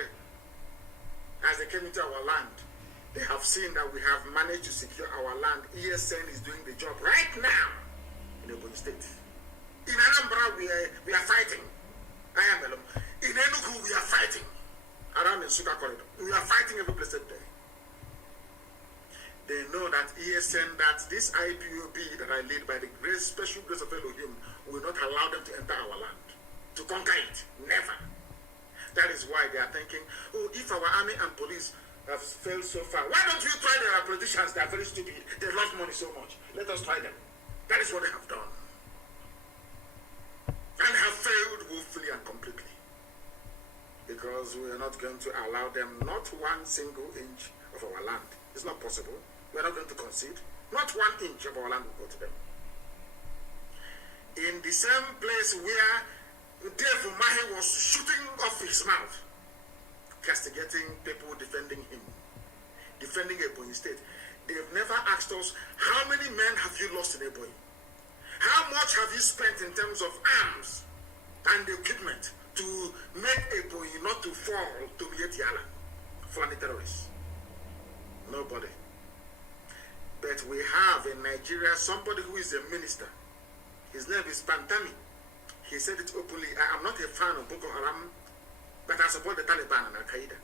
As they came into our land, they have seen that we have managed to secure our land. ESN is doing the job right now in Ebonyi State. In Anambra, we are fighting. I am alone. In Enugu, we are fighting. Around the Sugar Corridor. We are fighting every blessed day. They know that ESN, that this IPOB that I lead by the great special grace of Elohim, will not allow them to enter our land, to conquer it. Never. That is why they are thinking, oh, if our army and police have failed so far, why don't you try their politicians? They are very stupid. They love money so much. Let us try them. That is what they have done. And have failed woefully and completely. Because we are not going to allow them not one single inch of our land. It's not possible. We are not going to concede. Not 1 inch of our land will go to them. In the same place where Dave Umahi was shooting off his mouth, castigating people defending him, defending Ebonyi State. They've never asked us, how many men have you lost in Ebonyi? How much have you spent in terms of arms and equipment to make Ebonyi not to fall to Yetiala, Fulani terrorists? Nobody. But we have in Nigeria somebody who is a minister. His name is Pantami. He said it openly. I am not a fan of Boko Haram, but I support the Taliban and Al-Qaeda.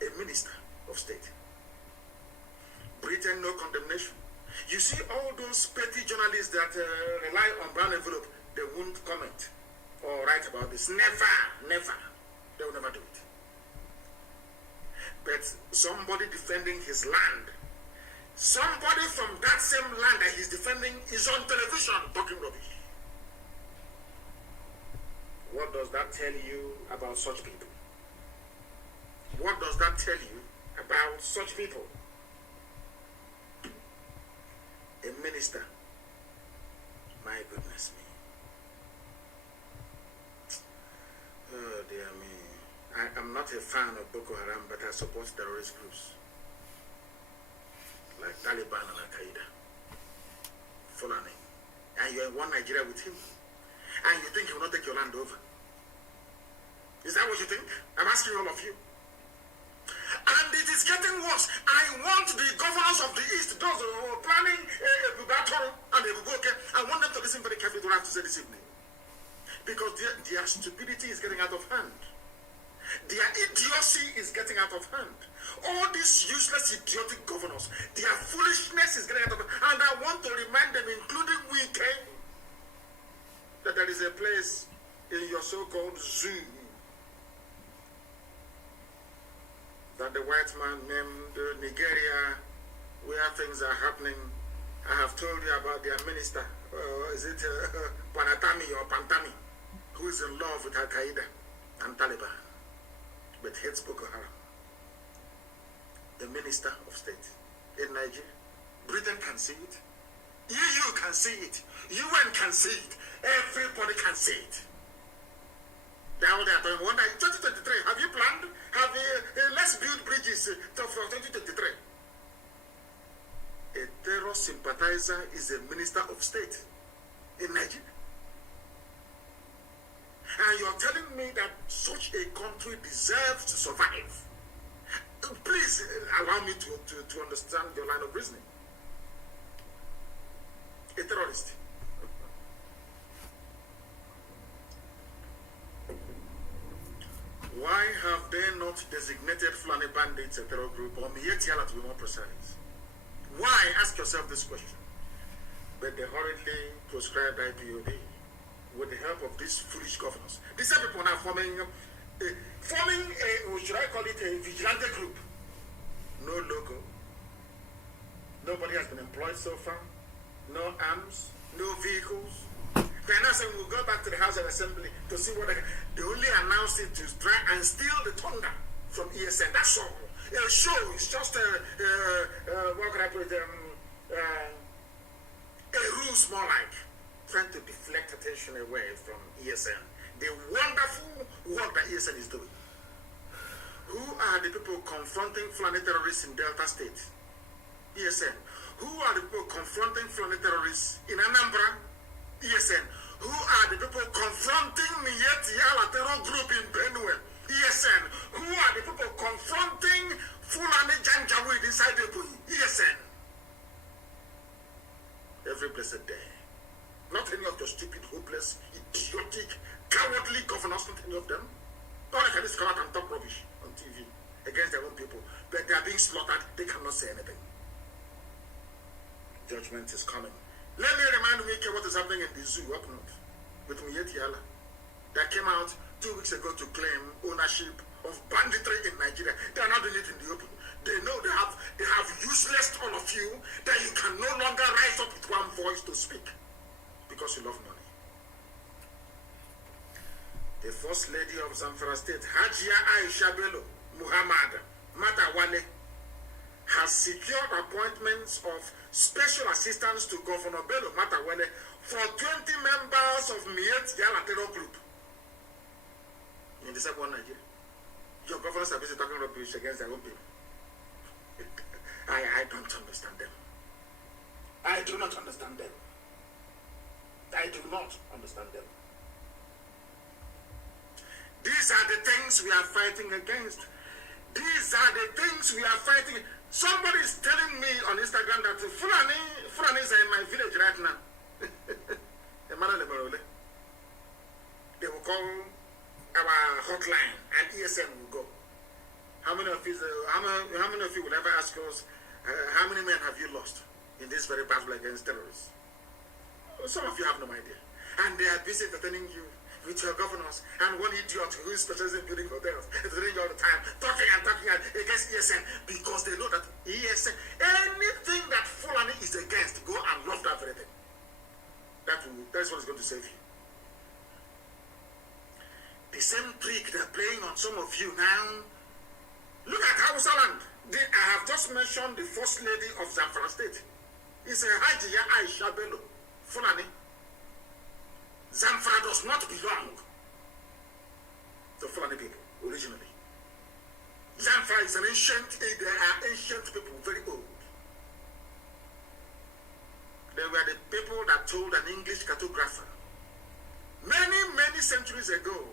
A minister of state. Britain, no condemnation. You see all those petty journalists that rely on brown envelope, they won't comment or write about this. Never. They will never do it. But somebody defending his land, somebody from that same land that he's defending is on television talking rubbish. What does that tell you about such people? What does that tell you about such people? A minister. My goodness me. Oh dear me. I am not a fan of Boko Haram, but I support terrorist groups like Taliban and Al-Qaeda. Fulani. And you're in one Nigeria with him. And you think he will not take your land over. Is that what you think? I'm asking all of you. And it is getting worse. I want the governors of the East, those who are planning Bubatoro and Ebuboke, I want them to listen very carefully to what I have to say this evening. Because their stupidity is getting out of hand. Their idiocy is getting out of hand. All these useless, idiotic governors, their foolishness is getting out of hand. And I want to remind them, including Wike, place in your so-called zoo that the white man named Nigeria, where things are happening. I have told you about their minister, is it Panatami or Pantami, who is in love with Al-Qaeda and Taliban, but hates Boko Haram. The minister of state in Nigeria. Britain can see it. EU can see it. UN can see it. Everybody can see it. Now they are doing one night. 2023, have you planned? Let's build bridges for 2023. A terror sympathizer is a minister of state in Nigeria. And you're telling me that such a country deserves to survive. Please allow me to understand your line of reasoning. A terrorist. Why have they not designated Fulani bandits a terror group, or Mietiala to be more precise? Why? Ask yourself this question. But they hurriedly proscribed IPOB with the help of these foolish governors. These people are forming a, should I call it a vigilante group? No logo. Nobody has been employed so far. No arms, no vehicles. They're now saying we'll go back to the House of Assembly to see what they only announced it to try and steal the thunder from ESN. That's all. A show is just what can I put it? A ruse more like trying to deflect attention away from ESN. The wonderful work that ESN is doing. Who are the people confronting Fulani terrorists in Delta State? ESN. Who are the people confronting Fulani terrorists in Anambra? ESN. Who are the people confronting Mietiala terror group in Benue? ESN. Who are the people confronting Fulani Janjaweed inside the ESN? Every blessed day. Not any of your stupid, hopeless, idiotic, cowardly governors, not any of them. All they can do is come out and talk rubbish on TV against their own people. But they are being slaughtered, they cannot say anything. Judgment is coming. Let me remind you what is happening in the zoo up north with Mietiala that came out 2 weeks ago to claim ownership of banditry in Nigeria. They are not doing it in the open. They know they have useless all of you that you can no longer rise up with one voice to speak because you love money. The First Lady of Zamfara State, Hajia Aisha Bello Muhammad Matawale, has secured appointments of special assistants to Governor Bello Matawale for 20 members of Mietiala Terror Group in the southern Nigeria. Your governors are busy talking rubbish against their own people. I don't understand them. I do not understand them. I do not understand them. These are the things we are fighting against. These are the things we are fighting. Somebody is telling me on Instagram that Fulanis are in my village right now. They will call our hotline and ESM will go. How many of you will ever ask us, how many men have you lost in this very battle against terrorists? Some of you have no idea. And they are busy entertaining you with your governors and one idiot who is specializing in building hotels, entertaining you all the time, talking against ESN because they know that ESN, anything that Fulani is against, go and love that very thing. That's what is going to save you. The same trick they're playing on some of you now. Look at Hausa land. I have just mentioned the First Lady of Zamfara State. It's a Hajiya Aisha Bello, Fulani. Zamfara does not belong to Fulani people originally. Zamfara is an they are ancient people, very old. They were the people that told an English cartographer many centuries ago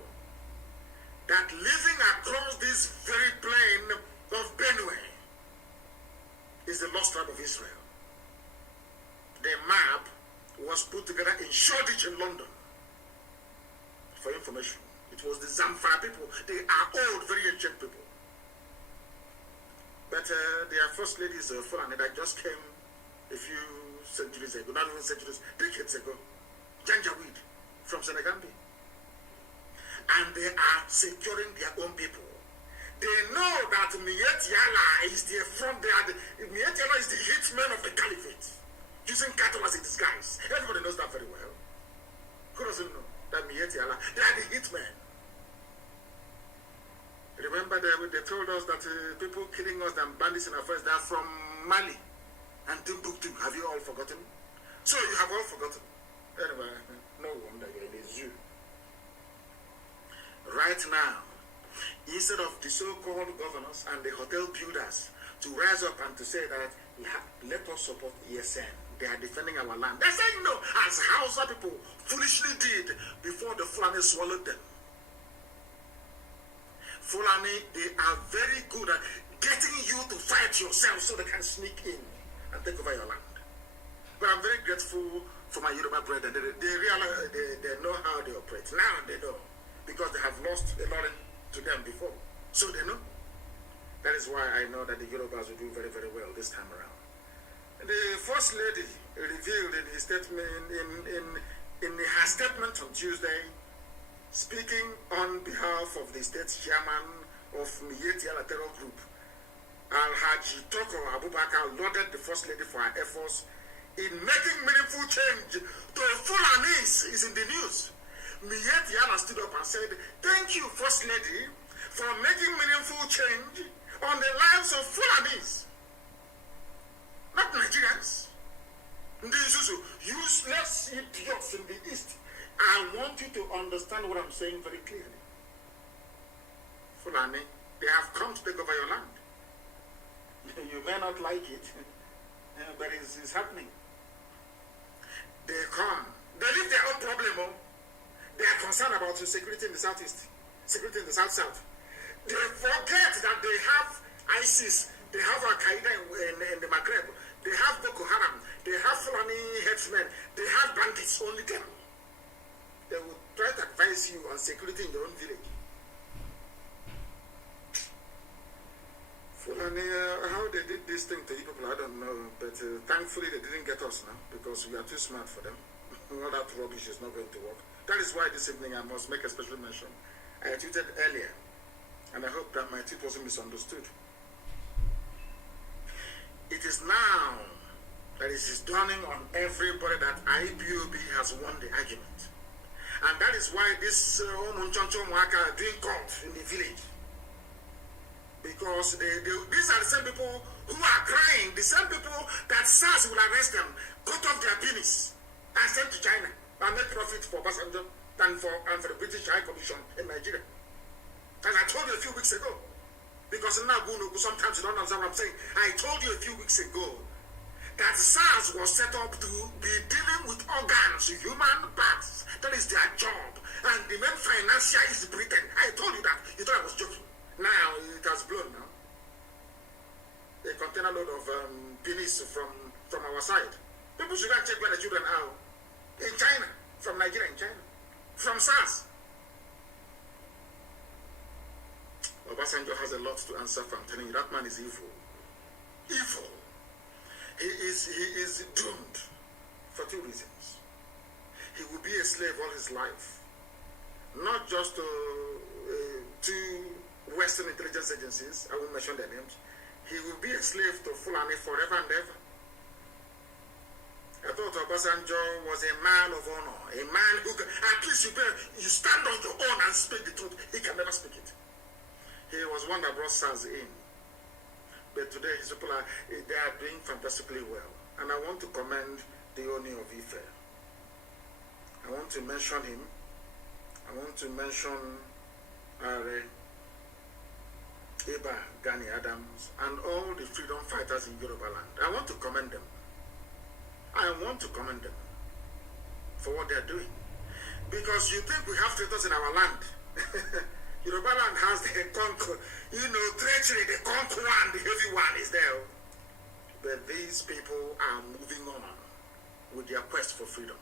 that living across this very plain of Benue is the lost tribe of Israel. The map was put together in Shoreditch in London. For information, it was the Zamfara people. They are old, very ancient people. But their first lady is Fulani that just came a few centuries ago, not even centuries, decades ago. Janjaweed. from Senegambia. And they are securing their own people. They know that Mietiala is the front, Mietiala is the hitman of the caliphate, using cattle as a disguise. Everybody knows that very well. Who doesn't know that Mietiala, they are the hitmen. Remember they told us that people killing us and bandits in our face, they are from Mali and Timbuktu. Have you all forgotten? So you have all forgotten. Anyway, no wonder you're in a zoo. Right now, instead of the so-called governors and the hotel builders to rise up and to say that let us support ESN, they are defending our land. They're saying no, as Hausa people foolishly did before the Fulani swallowed them. Fulani, they are very good at getting you to fight yourself so they can sneak in and take over your land. But I'm very grateful for my Yoruba brethren. They realize they know how they operate. Now they know, because they have lost a lot to them before. So they know. That is why I know that the Yorubas will do very, very well this time around. The First Lady revealed in his statement, in her statement on Tuesday, speaking on behalf of the state chairman of Miyetti Alateral Group, Alhaji Toko Abubakar lauded the First Lady for her efforts in making meaningful change to Fulanis. Is in the news. Miyetti Ala stood up and said, "Thank you, First Lady, for making meaningful change on the lives of Fulanis, not Nigerians. These useless idiots in the East. I want you to understand what I'm saying very clearly. Fulani, they have come to take over your land. You may not like it, but it's happening. They come. They leave their own problem. They are concerned about the security in the southeast, security in the south-south. They forget that they have ISIS, they have Al-Qaeda in the Maghreb, they have Boko Haram, they have Fulani headsmen, they have bandits, only them. They will try to advise you on security in your own village. Fulani, how they did this thing to you people, I don't know, but thankfully they didn't get us now, because we are too smart for them. All that rubbish is not going to work. That is why this evening I must make a special mention. I tweeted earlier, and I hope that my tweet wasn't misunderstood. It is now that it is dawning on everybody that IPOB has won the argument. And that is why this Omunchoncho Mwaka are doing court in the village. Because these are the same people who are crying, the same people that SARS will arrest them, cut off their penis, and send to China, and make profit for Basanjo and for the British High Commission in Nigeria. As I told you a few weeks ago, because now sometimes you don't understand what I'm saying. I told you a few weeks ago that SARS was set up to be dealing with organs, human parts. That is their job. And the main financier is Britain. I told you that. You thought I was joking. Now it has blown now. A container load of penis from our side. People should go and check where the children are. In China. From Nigeria in China. From SARS. Obasanjo has a lot to answer for. I'm telling you, that man is evil. Evil. He is doomed for two reasons. He will be a slave all his life. Not just to Western intelligence agencies, I won't mention their names. He will be a slave to Fulani forever and ever. I thought Obasanjo was a man of honor, a man who can, at least you stand on your own and speak the truth. He can never speak it. He was one that brought SARS in. But today his people they are doing fantastically well. And I want to commend the Oni of Ife. I want to mention him. I want to mention Eba Gani Adams and all the freedom fighters in Yoruba land. I want to commend them. I want to commend them for what they are doing. Because you think we have traitors in our land. Yoruba land has the treachery, the conquer one, the heavy one is there. But these people are moving on with their quest for freedom.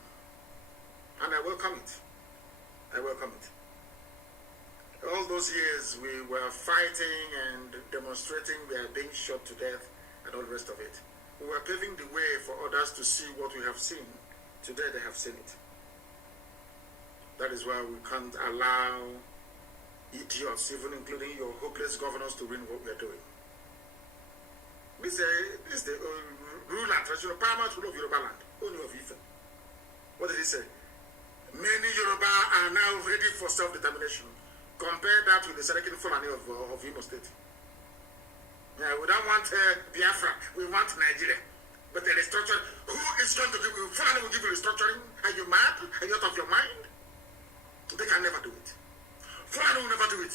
And I welcome it. I welcome it. All those years we were fighting and demonstrating, we are being shot to death and all the rest of it. We were paving the way for others to see what we have seen. Today they have seen it. That is why we can't allow idiots, even including your hopeless governors, to win what we are doing. This is the rule and traditional paramount rule of Yoruba land, only of Ife. What did he say? Many Yoruba are now ready for self-determination. Compare that with the Serekin Fulani of Imo State. Yeah, we don't want Biafra, we want Nigeria. But the restructure, who is going to give you? Fulani will give you restructuring. Are you mad? Are you out of your mind? They can never do it. Fulani will never do it.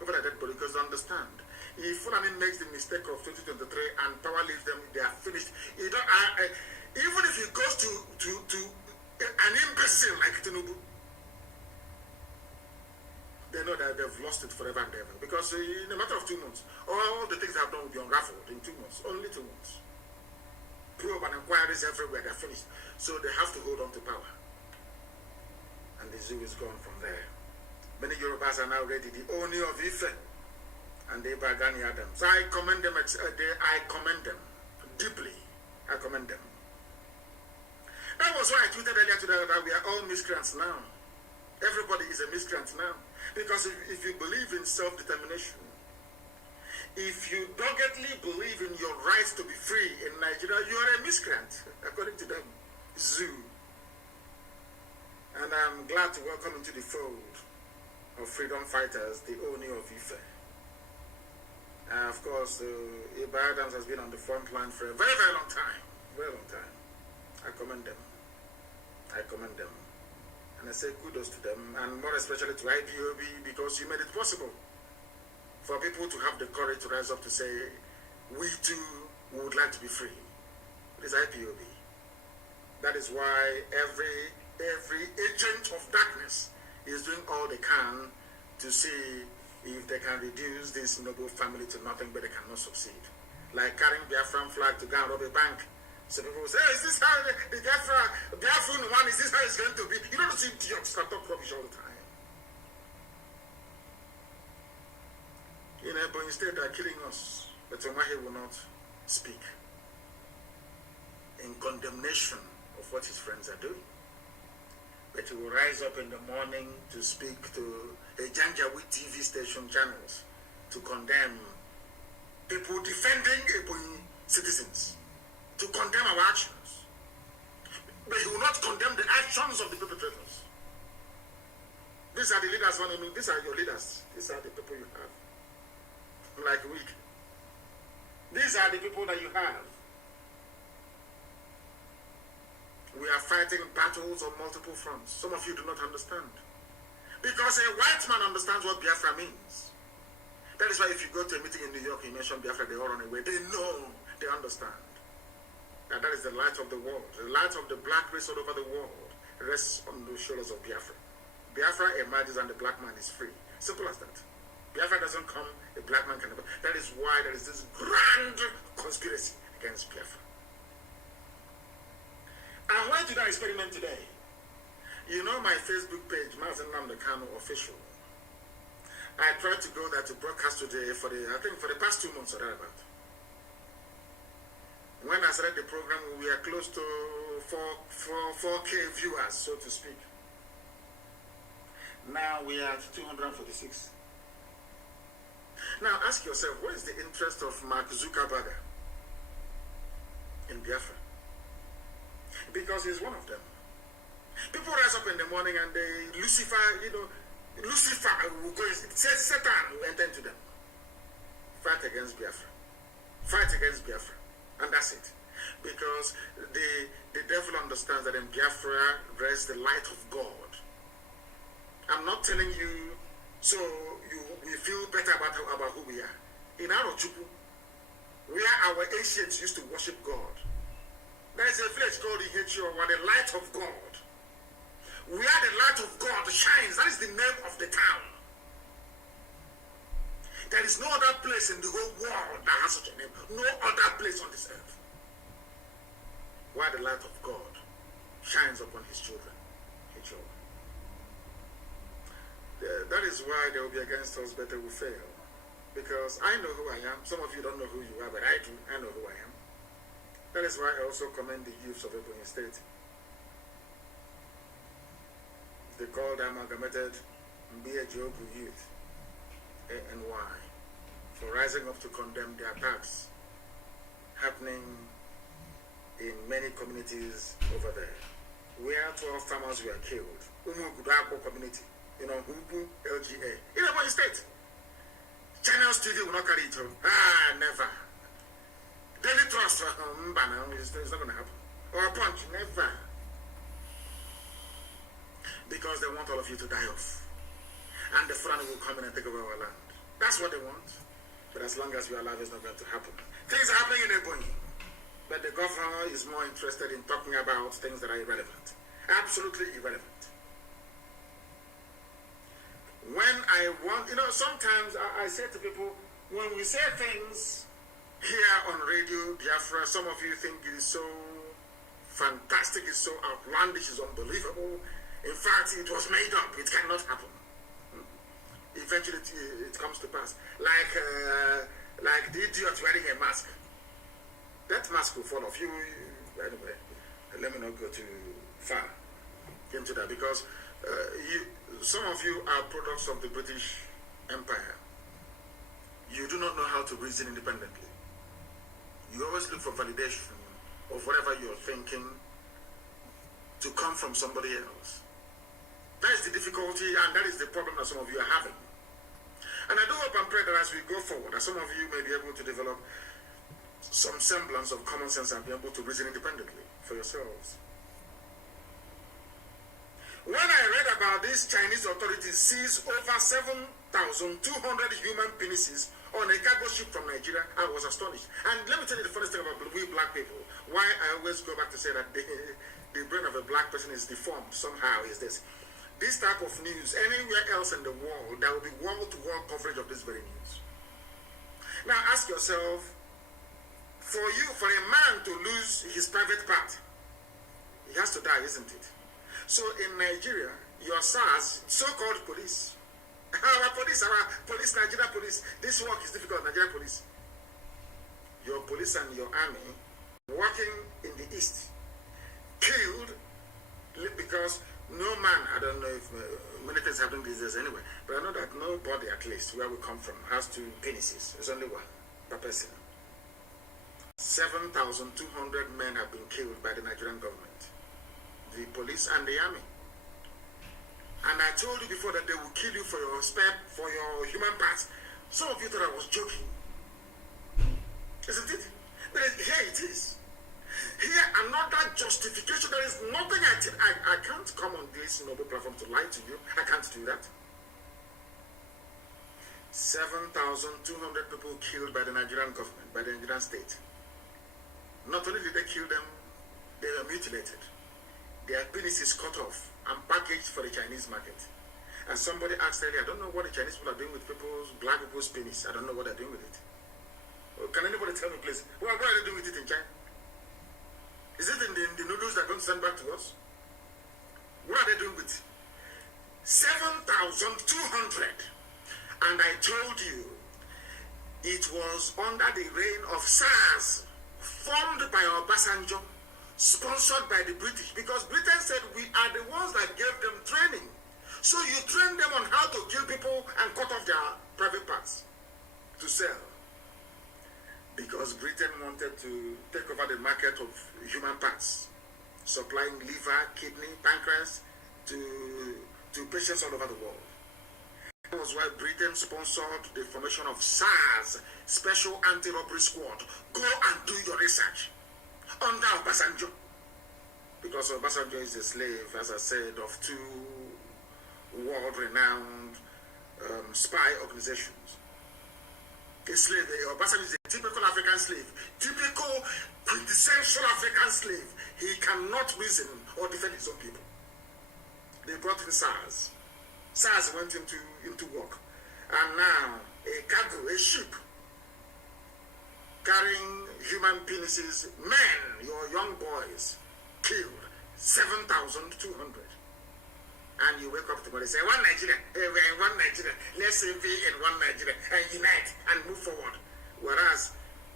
Over that body, because they understand. If Fulani makes the mistake of 2023 and power leaves them, they are finished. You don't, even if it goes to an imbecile like Tinubu, they know that they've lost it forever and ever. Because in a matter of 2 months, all the things they have done will be unraveled in 2 months. Only 2 months. Probe and inquiries everywhere, they're finished. So they have to hold on to power. And the zoo is gone from there. Many Yorubas are now ready. The Oni of Ife and the Bagani Adams. I commend them. I commend them deeply. I commend them. That was why I tweeted earlier today that we are all miscreants now. Everybody is a miscreant now. Because if you believe in self-determination, if you doggedly believe in your right to be free in Nigeria, you are a miscreant, according to them. Zoo. And I'm glad to welcome into the fold of freedom fighters, the Oni of Ife. Of course, OBI Adams has been on the front line for a very, very long time. Very long time. I commend them. I commend them. And I say kudos to them, and more especially to IPOB, because you made it possible for people to have the courage to rise up to say, we too would like to be free. It is IPOB. That is why every agent of darkness is doing all they can to see if they can reduce this noble family to nothing, but they cannot succeed. Like carrying Biafran flag to go and rob a bank. So people say, hey, is this how the Biafran one, is this how it's going to be? You don't see idiots that talk rubbish all the time. But instead they're killing us. But Omahe will not speak in condemnation of what his friends are doing. But he will rise up in the morning to speak to a Janjaweed TV station channels to condemn people defending Ebonyi citizens, to condemn our actions. But he will not condemn the actions of the perpetrators. These are the leaders, these are your leaders. These are the people you have. Like weak. These are the people that you have. We are fighting battles on multiple fronts. Some of you do not understand. Because a white man understands what Biafra means. That is why if you go to a meeting in New York, you mention Biafra, they all run away. They know, they understand. And that is the light of the world. The light of the black race all over the world rests on the shoulders of Biafra. Biafra emerges and the black man is free. Simple as that. Biafra doesn't come, a black man can never. That is why there is this grand conspiracy against Biafra. And why did I experiment today? You know my Facebook page, Mazi Nnamdi Kanu official. I tried to go there to broadcast today for the past 2 months or thereabout. When I started the program, we are close to 4K viewers, so to speak. Now we are at 246. Now ask yourself, what is the interest of Mark Zuckerberg in Biafra? Because he's one of them. People rise up in the morning and they, Lucifer will go, Satan will enter into them. Fight against Biafra. Fight against Biafra. And that's it. Because the devil understands that in Biafra rests the light of God. I'm not telling you so we feel better about who we are. In Arochukwu, where our ancients used to worship God, there is a village called Ihechi, where the light of God, where the light of God shines. That is the name of the town. There is no other place in the whole world that has such a name. No other place on this earth where the light of God shines upon his children. That is why they will be against us, but they will fail. Because I know who I am. Some of you don't know who you are, but I do. I know who I am. That is why I also commend the youths of Ebonyi State. They called the amalgamated BIGBO youth, ANY, for rising up to condemn the attacks happening in many communities over there, where 12 farmers were killed. Umugudago community, Hubu, LGA, in Ebonyi State. Channels TV will not carry it home. Never. Daily Trust, it's not going to happen. Or Punch, never. Because they want all of you to die off. And the Fulani will come in and take over our land. That's what they want. But as long as we are alive, it's not going to happen. Things are happening in Ebonyi. But the governor is more interested in talking about things that are irrelevant. Absolutely irrelevant. When I want, sometimes I say to people, when we say things here on radio, Biafra, some of you think it is so fantastic, it's so outlandish, it's unbelievable. In fact, it was made up. It cannot happen. Eventually, it comes to pass. Like the idiot wearing a mask. That mask will fall off. Anyway, let me not go too far into that, because some of you are products of the British Empire. You do not know how to reason independently. You always look for validation of whatever you're thinking to come from somebody else. That is the difficulty, and that is the problem that some of you are having. And I do hope and pray that as we go forward, that some of you may be able to develop some semblance of common sense and be able to reason independently for yourselves. When I read about these Chinese authorities seize over 7,200 human penises on a cargo ship from Nigeria, I was astonished. And let me tell you the funniest thing about we black people. Why I always go back to say that the brain of a black person is deformed somehow is this. This type of news, anywhere else in the world, there will be wall-to-wall coverage of this very news. Now ask yourself, for a man to lose his private part, he has to die, isn't it? So in Nigeria, your SARS, so-called police, our police, Nigeria police, this work is difficult, Nigeria police. Your police and your army working in the east, killed because no man, I don't know if many things happen these days anyway, but I know that nobody, at least where we come from, has two penises. There's only one per person. 7,200 men have been killed by the Nigerian government, the police and the army. And I told you before that they will kill you for your human parts. Some of you thought I was joking. Isn't it? But here it is. Here, another justification. There is nothing I can't come on this noble platform to lie to you. I can't do that. 7,200 people killed by the Nigerian government, by the Nigerian state. Not only did they kill them, they were mutilated. Their penises cut off and packaged for the Chinese market. And somebody asked earlier, I don't know what the Chinese people are doing with black people's penis. I don't know what they're doing with it. Well, can anybody tell me, please? What are they doing with it in China? Is it in the noodles they're going to send back to us? What are they doing with it? 7,200. And I told you, it was under the reign of SARS, formed by Obasanjo, sponsored by the British, because Britain said we are the ones that gave them training. So you train them on how to kill people and cut off their private parts to sell. Because Britain wanted to take over the market of human parts, supplying liver, kidney, pancreas to patients all over the world. That was why Britain sponsored the formation of SARS, Special Anti-Robbery Squad. Go and do your research under Obasanjo. Because Obasanjo is a slave, as I said, of two world-renowned spy organizations. A slave, Obasanjo is a typical African slave, typical quintessential African slave. He cannot reason or defend his own people. They brought in SARS. SARS went into work. And now, a cargo, a ship, carrying human penises, men, your young boys, killed 7,200. And you wake up tomorrow and say, one Nigeria, we're in one Nigeria, let's be in one Nigeria, and unite and move forward. Whereas,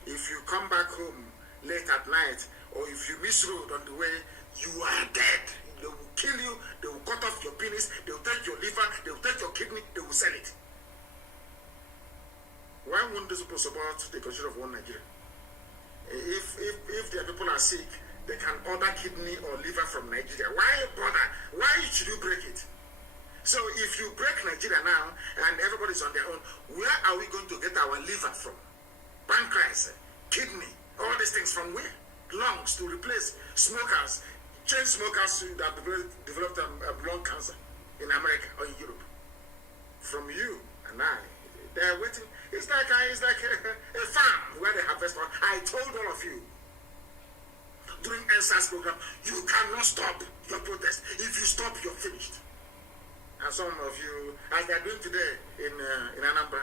if you come back home late at night, or if you miss road on the way, you are dead. They will kill you, they will cut off your penis. penis, they will take your liver, they will take your kidney, they will sell it. Why wouldn't these people support the constitution of one Nigeria? If their people are sick, they can order kidney or liver from Nigeria. Why bother? Why should you break it? So if you break Nigeria now and everybody's on their own, where are we going to get our liver from? Pancreas, kidney, all these things from where? Lungs to replace smokers, chain smokers that developed lung cancer in America or in Europe. From you and I, they're waiting. It's like a farm where they harvest oil. I told all of you during NSAS program, you cannot stop your protest. If you stop, you're finished. And some of you, as they're doing today in Anambra,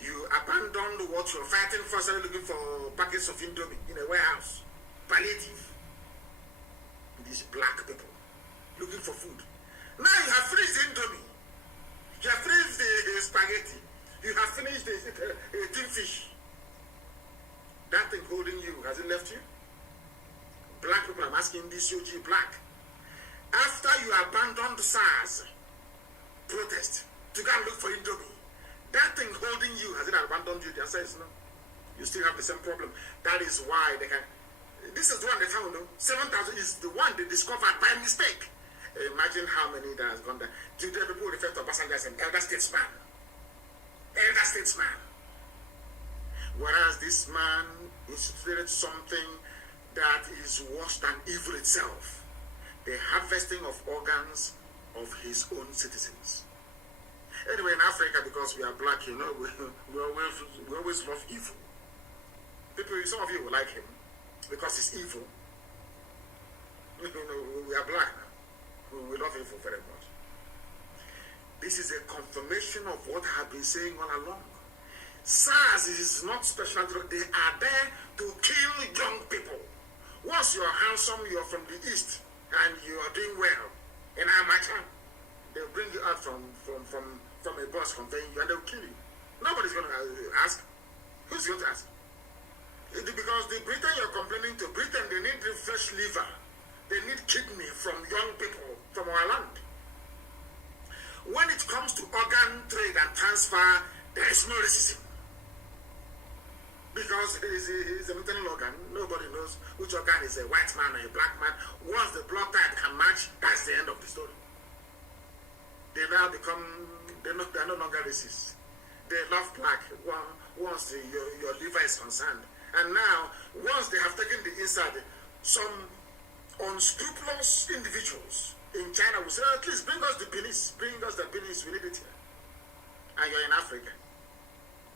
you abandoned what you're fighting for, started looking for packets of Indomie in a warehouse. Palliative. These black people looking for food. Now you have finished Indomie. You have finished the spaghetti. You have finished the tin fish. That thing holding you, has it left you? Black people, I'm asking this UG black. After you abandoned SARS protest to go and look for Indomie, that thing holding you, has it abandoned you? The answer is no. You still have the same problem. That is why they can. This is the one they found, no? 7,000 is the one they discovered by mistake. Imagine how many that has gone there. Today people refer to Obasanjo as an elder statesman. Elder statesman. Whereas this man instituted something that is worse than evil itself. The harvesting of organs of his own citizens. Anyway, in Africa, because we are black, you know, we always love evil. People, some of you will like him because he's evil. You know, we are black now. We love evil very much. This is a confirmation of what I have been saying all along. SARS is not special. They are there to kill young people. Once you're handsome, you're from the East, and you are doing well in Amacha, they'll bring you out from a bus conveying you, and they'll kill you. Nobody's going to ask. Who's going to ask? Because the Britain you're complaining to, Britain, they need the fresh liver. They need kidney from young people from our land. When it comes to organ trade and transfer, there is no racism. Because it is a maternal organ. Nobody knows which organ is a white man or a black man. Once the blood type can match, that's the end of the story. They now become, they're no longer racist. They love black once your liver is concerned. And now, once they have taken the inside, some unscrupulous individuals in China will say, at least bring us the penis, we need it here. And you're in Africa,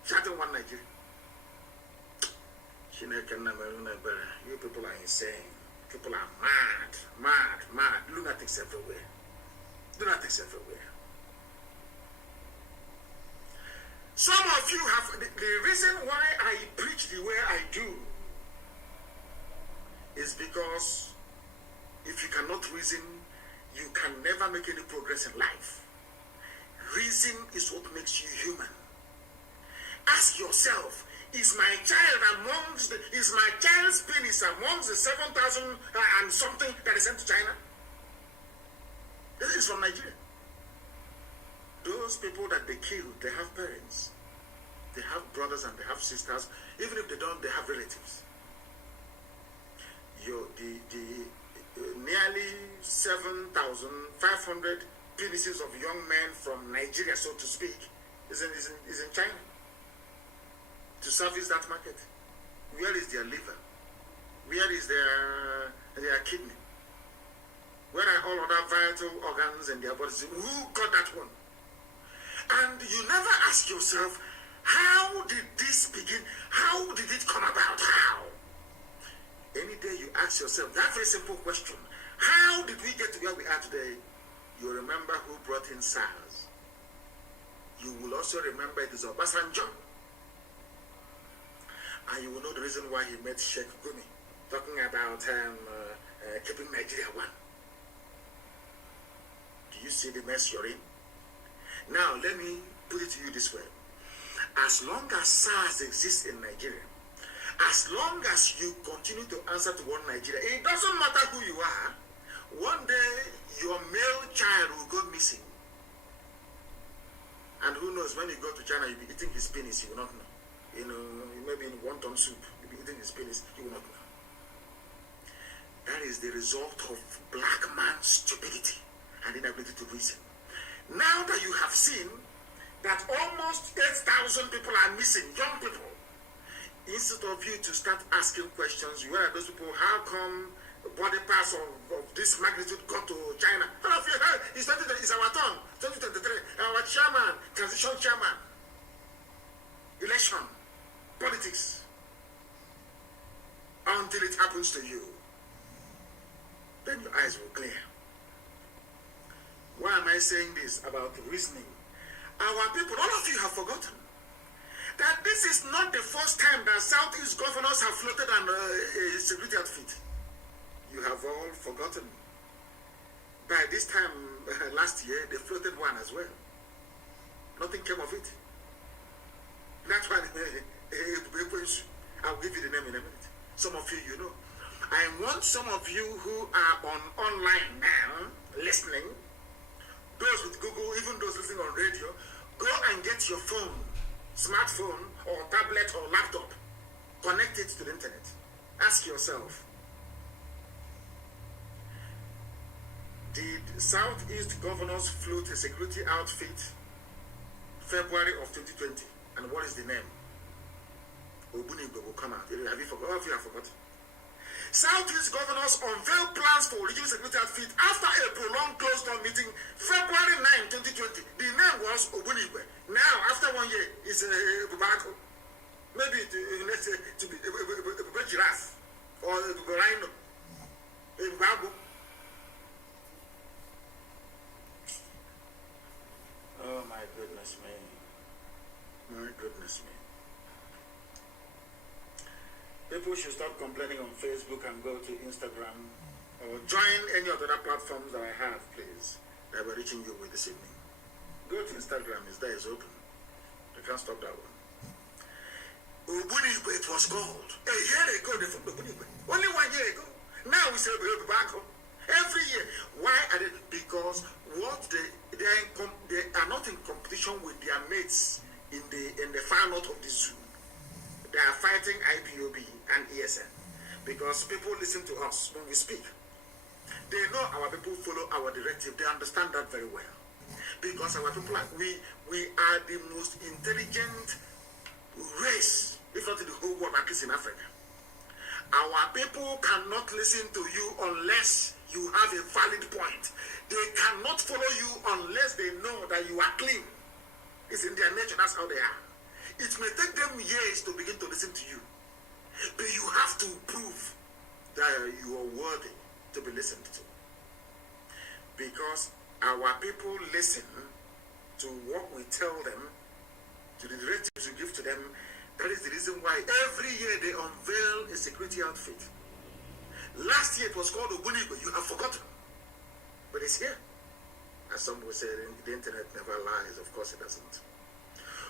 chatting one Nigeria. You people are insane. People are mad. Lunatics everywhere. Some of you have, the reason why I preach the way I do is because if you cannot reason, you can never make any progress in life. Reason is what makes you human. Ask yourself, is my child's penis amongst the 7,000 and something that is sent to China? This is from Nigeria. Those people that they kill, they have parents. They have brothers and they have sisters. Even if they don't, they have relatives. Nearly 7,500 penises of young men from Nigeria, so to speak, is in China to service that market. Where is their liver? Where is their kidney? Where are all other vital organs in their bodies? Who got that one? And you never ask yourself, how did this begin? How did it come about? How? Any day you ask yourself that very simple question, how did we get to where we are today? You remember who brought in SARS. You will also remember it is Obasanjo. And you will know the reason why he met Sheikh Gumi, talking about keeping Nigeria one. Do you see the mess you're in? Now, let me put it to you this way. As long as SARS exists in Nigeria, as long as you continue to answer to one Nigeria, it doesn't matter who you are. One day, your male child will go missing. because when you go to China, you'll be eating his penis, you will not know. You know, maybe in wonton soup, you'll be eating his penis, you will not know. That is the result of black man's stupidity and inability to reason. Now that you have seen that almost 8,000 people are missing, young people, instead of you to start asking questions, where are those people? How come body parts of this magnitude got to China? All of you heard, it's our turn, 2023, our chairman, transition chairman, election, politics, until it happens to you. Then your eyes will clear. Why am I saying this about reasoning? Our people, all of you have forgotten that this is not the first time that Southeast governors have floated on a security outfit. You have all forgotten. By this time last year, they floated one as well. Nothing came of it. That's why I'll give you the name in a minute. Some of you know. I want some of you who are online now, listening, those with Google, even those listening on radio, go and get your phone, smartphone, or tablet or laptop, connect it to the internet. Ask yourself, did Southeast governors float a security outfit February of 2020? And what is the name? OBI-IGBO will come out. Have you forgotten? All of you have forgotten. Southeast governors unveil plans for regional security outfit after a prolonged closed-door meeting February 9, 2020. The name was OBI-IGBO. Now, after 1 year, it's Bubako. Maybe let's say to be a giraffe or a rhino. A babu. Oh my goodness me. My goodness me. People should stop complaining on Facebook and go to Instagram or join any of the other platforms that I have, please, that we're reaching you with this evening. Go to Instagram, it's there, it's open. You can't stop that one. OBI-IGBO, it was called. A year ago, they formed OBI-IGBO. Only 1 year ago. Now we say we'll be back home. Every year. Why are they? Because what they are not in competition with their mates in the far north of the zoo. They are fighting IPOB and ESN because people listen to us when we speak. They know our people follow our directive. They understand that very well because our people we are the most intelligent race, if not in the whole world, at least in Africa. Our people cannot listen to you unless you have a valid point. They cannot follow you unless they know that you are clean. It's in their nature. That's how they are. It may take them years to begin to listen to you, but you have to prove that you are worthy to be listened to. Because our people listen to what we tell them, to the directives we give to them. That is the reason why every year they unveil a security outfit. Last year it was called OBI-IGBO. You have forgotten, but it's here. As some will say, the internet never lies. Of course it doesn't.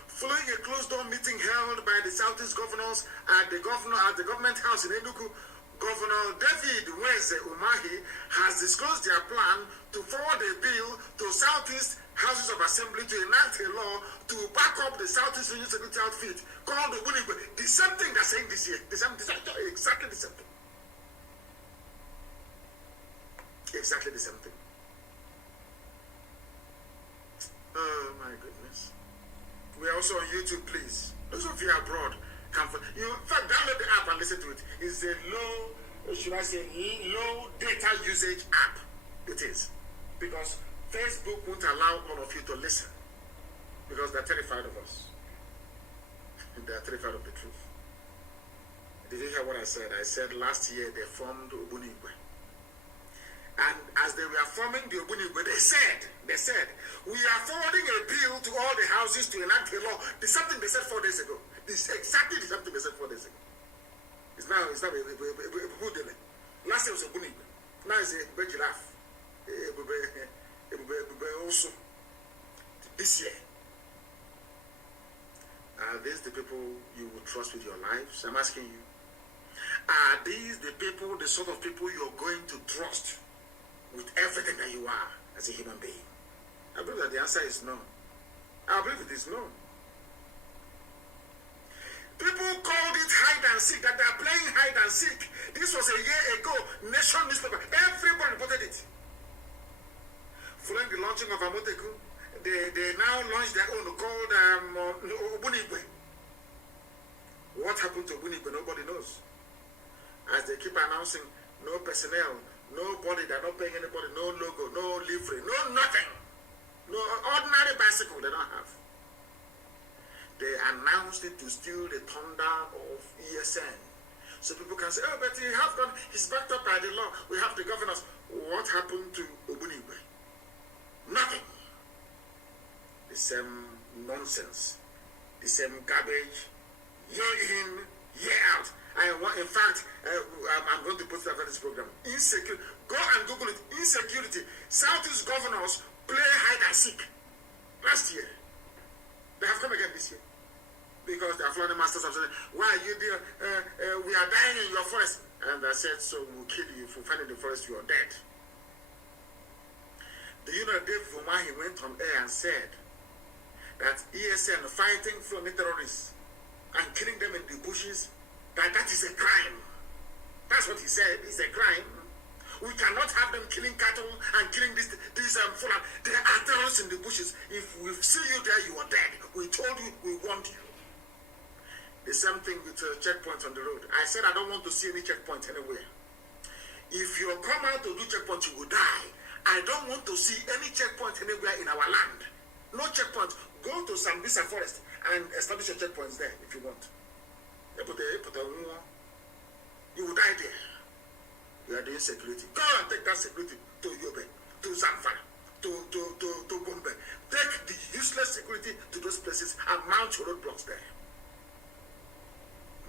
Following a closed-door meeting held by the Southeast governors at the government house in Enugu, Governor David Weze Umahi has disclosed their plan to forward a bill to Southeast Houses of Assembly to enact a law to back up the Southeast Regional Security Outfit called OBI-IGBO. The same thing they're saying this year. Exactly the same thing. Exactly the same thing. Oh my goodness. We are also on YouTube, please. Those of you abroad, in fact, download the app and listen to it. It's a low data usage app. It is. Because Facebook won't allow all of you to listen. Because they're terrified of us. They're terrified of the truth. Did you hear what I said? I said last year they formed OBI-IGBO. And as they were forming the OBI-IGBO, they said, we are forwarding a bill to all the houses to enact a law. It's something they said 4 days ago. It's exactly the same thing they said 4 days ago. It's now last year it was OBI-IGBO. Now it's a giraffe. Also, this year, are these the people you would trust with your lives? I'm asking you. Are these the people, the sort of people you're going to trust with everything that you are as a human being? I believe that the answer is no. I believe it is known. People called it hide and seek, that they are playing hide and seek. This was a year ago. Nation newspaper, everybody reported it. Following the launching of Amoteku, they now launched their own called Obunigwe. What happened to Obunigwe, nobody knows. As they keep announcing, no personnel, nobody, they're not paying anybody, no logo, no livery, no nothing. No ordinary bicycle they don't have. They announced it to steal the thunder of ESN. So people can say, oh, but he have gone, he's backed up by the law. We have the governors. What happened to Obunigwe? Nothing. The same nonsense. The same garbage. Year in, year out. In fact, I'm going to put that on this program. Insecurity. Go and Google it. Insecurity. Southeast governors play hide and seek. Last year. They have come again this year. Because the Aflani masters have said, why are you there? We are dying in your forest. And I said, so we'll kill you. If we find in the forest, you are dead. Do you know Dave Vumahi went on air and said that ESN fighting Fulani terrorists and killing them in the bushes, that is a crime. That's what he said. It's a crime. We cannot have them killing cattle and killing these Fulani. There are terrorists in the bushes. If we see you there, you are dead. We told you, we want you. The same thing with checkpoints on the road. I said I don't want to see any checkpoint anywhere. If you come out to do checkpoint, you will die. I don't want to see any checkpoint anywhere in our land. No checkpoint. Go to Sambisa Forest and establish your checkpoints there if you want. You will die there. You are doing security. Go and take that security to Yobe, to Zamfara, to Gombe. Take the useless security to those places and mount your roadblocks there.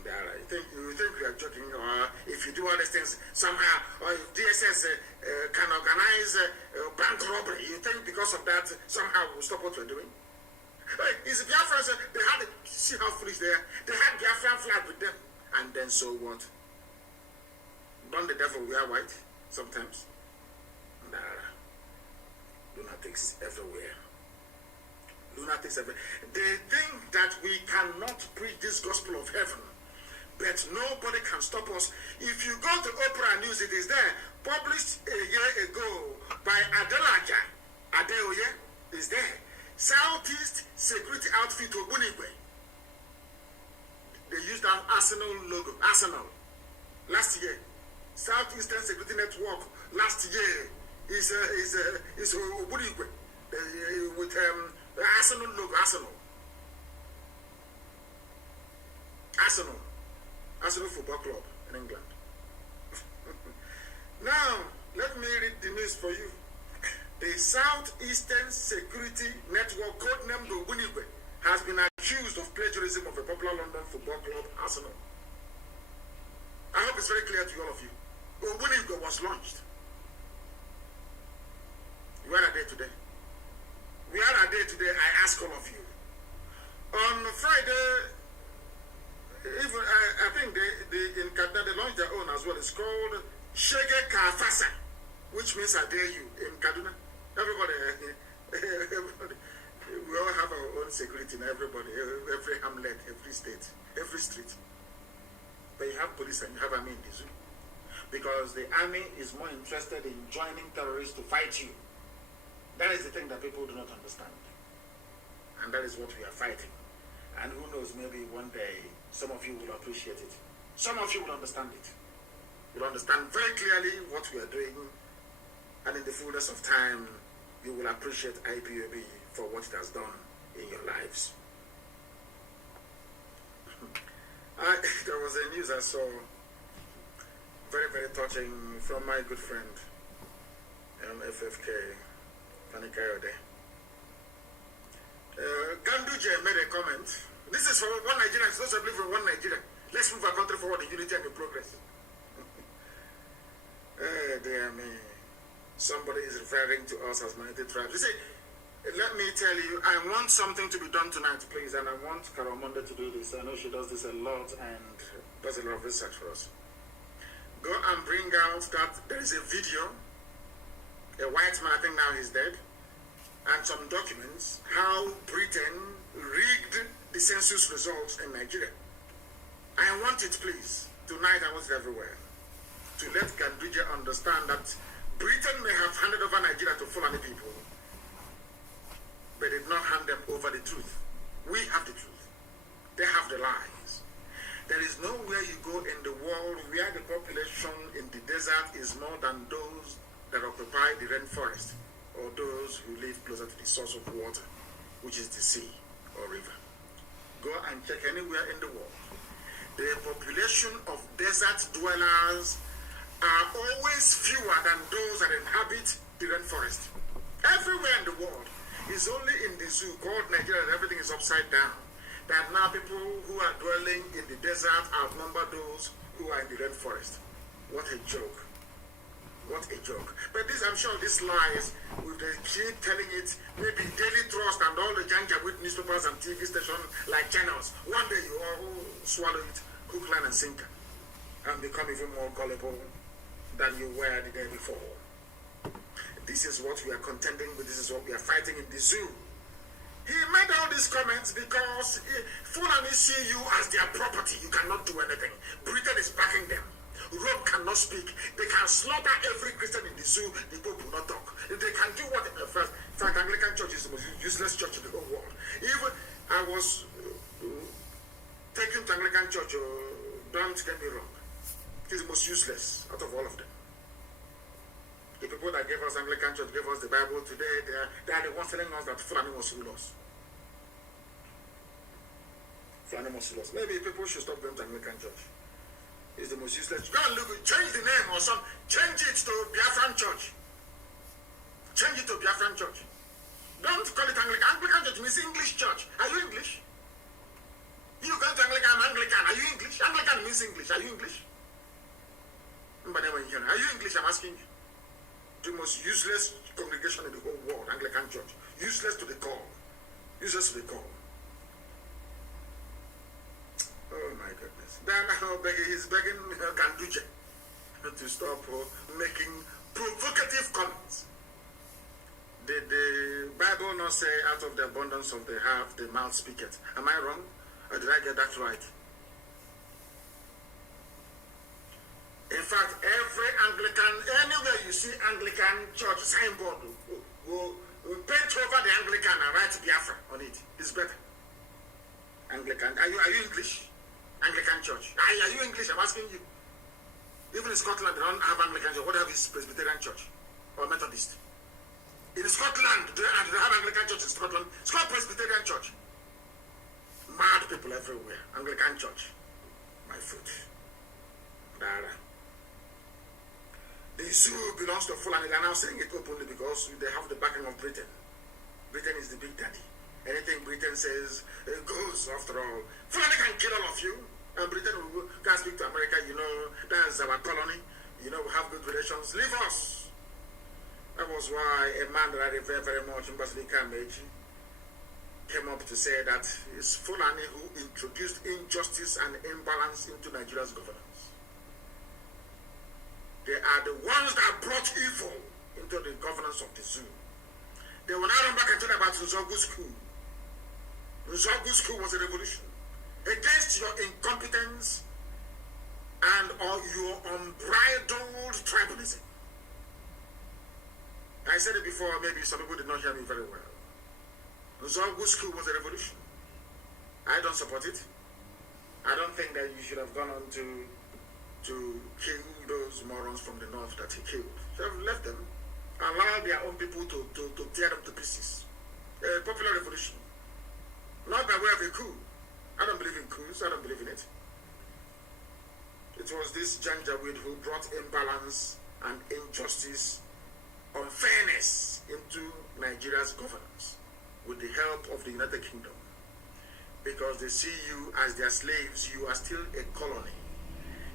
You think we are joking, or if you do all these things somehow, or if DSS can organize bank robbery, you think because of that somehow we'll stop what we're doing? Is Biafrans, they had, see how foolish they are, they had Biafran flag with them, and then so what? Don't the devil wear white sometimes? Nah, lunatics everywhere. Lunatics everywhere. They think that we cannot preach this gospel of heaven. But nobody can stop us. If you go to Oprah News, it is there. Published a year ago by Adelaja Adeoye is there. Southeast Security Outfit Obunigwe. They used our Arsenal logo. Arsenal. Last year. Southeastern Security Network. Last year is Obunigwe. With the Arsenal logo. Arsenal. Arsenal Football Club in England. Now, let me read the news for you. The Southeastern Security Network, codenamed Obunigwe, has been accused of plagiarism of a popular London football club, Arsenal. I hope it's very clear to all of you. Obunigwe was launched. Where are they today? Where are they today? I ask all of you. On Friday, even I think they in Kaduna they launched their own as well. It's called Shege Kafasa, which means I dare you in Kaduna. Everybody, we all have our own security in everybody, every hamlet, every state, every street. But you have police and you have army in the zoo. Because the army is more interested in joining terrorists to fight you. That is the thing that people do not understand. And that is what we are fighting. And who knows, maybe one day some of you will appreciate it. Some of you will understand it. You'll understand very clearly what we are doing. And in the fullness of time, you will appreciate IPOB for what it has done in your lives. There was a news I saw, very, very touching, from my good friend, FFK, Panikayode. Ganduje made a comment. This is for one Nigeria, it's not simply for one Nigeria. Let's move our country forward in unity and in progress. Dear me. Somebody is referring to us as minority tribes. You see, let me tell you, I want something to be done tonight, please, and I want Karamonde to do this. I know she does this a lot and does a lot of research for us. Go and bring out that there is a video. A white man, I think now he's dead, and some documents how Britain rigged the census results in Nigeria. I want it, please. Tonight I want it everywhere. To let Ganduje understand that Britain may have handed over Nigeria to Fulani people, but did not hand them over the truth. We have the truth. They have the lies. There is nowhere you go in the world where the population in the desert is more than those that occupy the rainforest, or those who live closer to the source of water, which is the sea or river. Go and check anywhere in the world. The population of desert dwellers are always fewer than those that inhabit the rainforest. Everywhere in the world. It's only in the zoo called Nigeria that everything is upside down. That now people who are dwelling in the desert outnumber those who are in the rainforest. What a joke. What a joke. But this, I'm sure these lies, with the keep telling it, maybe Daily Trust and all the Janjaweed newspapers and TV stations like channels, one day you all swallow it, hook, line, and sinker, and become even more gullible than you were the day before. This is what we are contending with. This is what we are fighting in the zoo. He made all these comments because Fulani see you as their property. You cannot do anything. Britain is backing them. Rome cannot speak. They can slaughter every Christian in the zoo. The Pope will not talk. They can do what first. In fact, Anglican Church is the most useless church in the whole world. Even I was taken to Anglican Church. Don't get me wrong. It is the most useless out of all of them. The people that gave us Anglican Church, gave us the Bible today, they are the ones telling us that Fulani must rule us. Fulani must rule us. Maybe people should stop going to Anglican Church. It's the most useless. Go and look, change the name or something. Change it to Biafran Church. Change it to Biafran Church. Don't call it Anglican. Anglican Church means English Church. Are you English? You go to Anglican, Anglican. Are you English? Anglican means English. Are you English? Are you English? I'm asking you. The most useless congregation in the whole world, Anglican Church. Useless to the core. Useless to the core. Oh my goodness. Then he's begging Ganduje to stop making provocative comments. Did the Bible not say, out of the abundance of the heart, the mouth speaketh? Am I wrong? Or did I get that right? In fact, every Anglican, anywhere you see Anglican church signboard, will paint over the Anglican and write Biafra on it. It's better. Anglican. Are you English? Anglican church. Are you English? I'm asking you. Even in Scotland, they don't have Anglican church. What have is Presbyterian church or Methodist? In Scotland, do they have Anglican church in Scotland? It's called Presbyterian church. Mad people everywhere. Anglican church. My foot. Dara. The zoo belongs to Fulani. They are now saying it openly because they have the backing of Britain. Britain is the big daddy. Anything Britain says, it goes after all. Fulani can kill all of you. And Britain will go and speak to America. You know, that's our colony. You know, we have good relations. Leave us. That was why a man that I revere very much, Mazi Nnamdi Kanu, came up to say that it's Fulani who introduced injustice and imbalance into Nigeria's governance. They are the ones that brought evil into the governance of the zoo. They will now run back and tell about Nzogu's coup. Nzogu's coup was a revolution against your incompetence and your unbridled tribalism. I said it before, maybe some people did not hear me very well. Nzogu's coup was a revolution. I don't support it. I don't think that you should have gone on to kill those morons from the north that he killed. Should have left them, allow their own people to tear them to pieces. A popular revolution. Not by way of a coup. I don't believe in coups, I don't believe in it. It was this Janjaweed who brought imbalance and injustice, unfairness into Nigeria's governance with the help of the United Kingdom. Because they see you as their slaves, you are still a colony.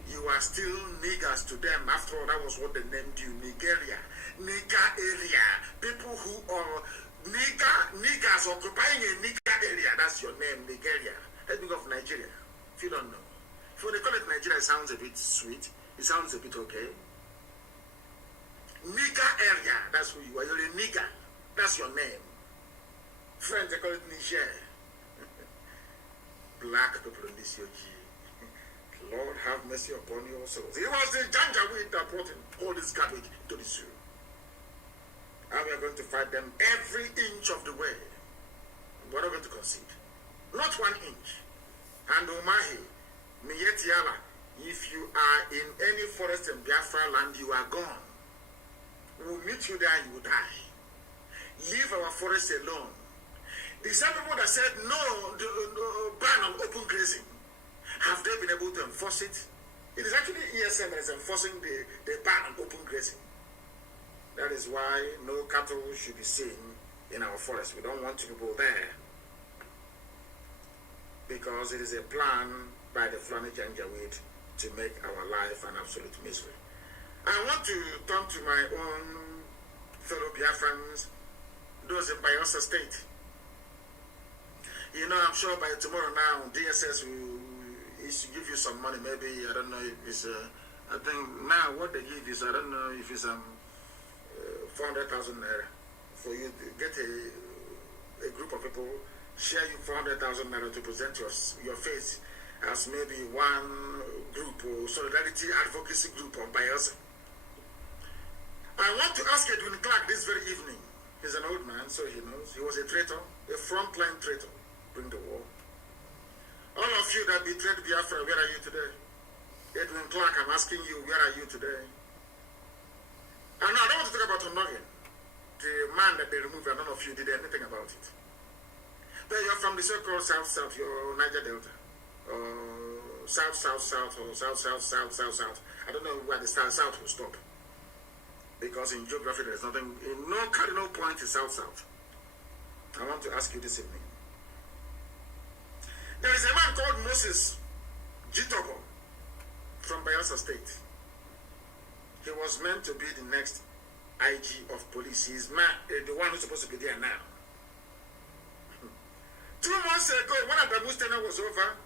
You are still niggers to them. After all, that was what they named you, Nigeria. Nigger area. People who are niggers occupying a nigger area. That's your name, Nigeria. Let's think of Nigeria, if you don't know. If they call it Nigeria, it sounds a bit sweet. It sounds a bit okay. Nigger area, that's who you are. You're a nigger. That's your name. French, they call it Niger. Black people in this UG. Lord have mercy upon your souls. It was the Janjaweed that brought in all this garbage into the zoo. And we are going to fight them every inch of the way. We're not going to concede. Not 1 inch. And Umahi, Miyetiala, if you are in any forest in Biafra land, you are gone. We'll meet you there, you will die. Leave our forest alone. The same people that said no ban on open grazing, have they been able to enforce it? It is actually ESM that is enforcing the ban on open grazing. That is why no cattle should be seen in our forest. We don't want people there. Because it is a plan by the Fulani Janjaweed to make our life an absolute misery. I want to turn to my own fellow Biafrans, those in Bayelsa State. You know, I'm sure by tomorrow now, DSS will give you some money. Maybe, I don't know if it's, I think now what they give is, I don't know if it's 400,000 naira for you to get a group of people, share you 400,000 naira to present your face as maybe one group or solidarity advocacy group of Bayelsa. I want to ask Edwin Clark this very evening. He's an old man, so he knows. He was a traitor, a frontline traitor during the war. All of you that betrayed Biafra, where are you today? Edwin Clark, I'm asking you, where are you today? And no, I don't want to talk about Onogen, the man that they removed, and none of you did anything about it. But you're from the so-called South-South, you're Niger Delta, or South-South-South, or South-South-South-South-South. I don't know where the South will stop. Because in geography, there's nothing, in no cardinal point is South-South. I want to ask you this evening. There is a man called Moses Jitobo from Bayelsa State. He was meant to be the next IG of police. He's the one who's supposed to be there now. 2 months ago, when Adamu's tenure was over,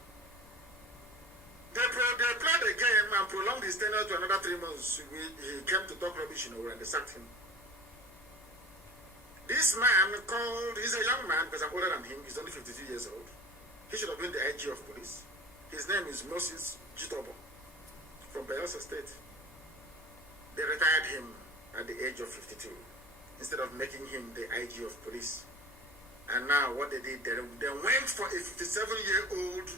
they played the game and prolonged his tenure to another 3 months. He came to talk rubbish, you know, and they sacked him. This man he's a young man because I'm older than him. He's only 52 years old. He should have been the IG of police. His name is Moses Jitobo from Bayelsa State. They retired him at the age of 52 instead of making him the IG of police. And now what they did, they went for a 57-year-old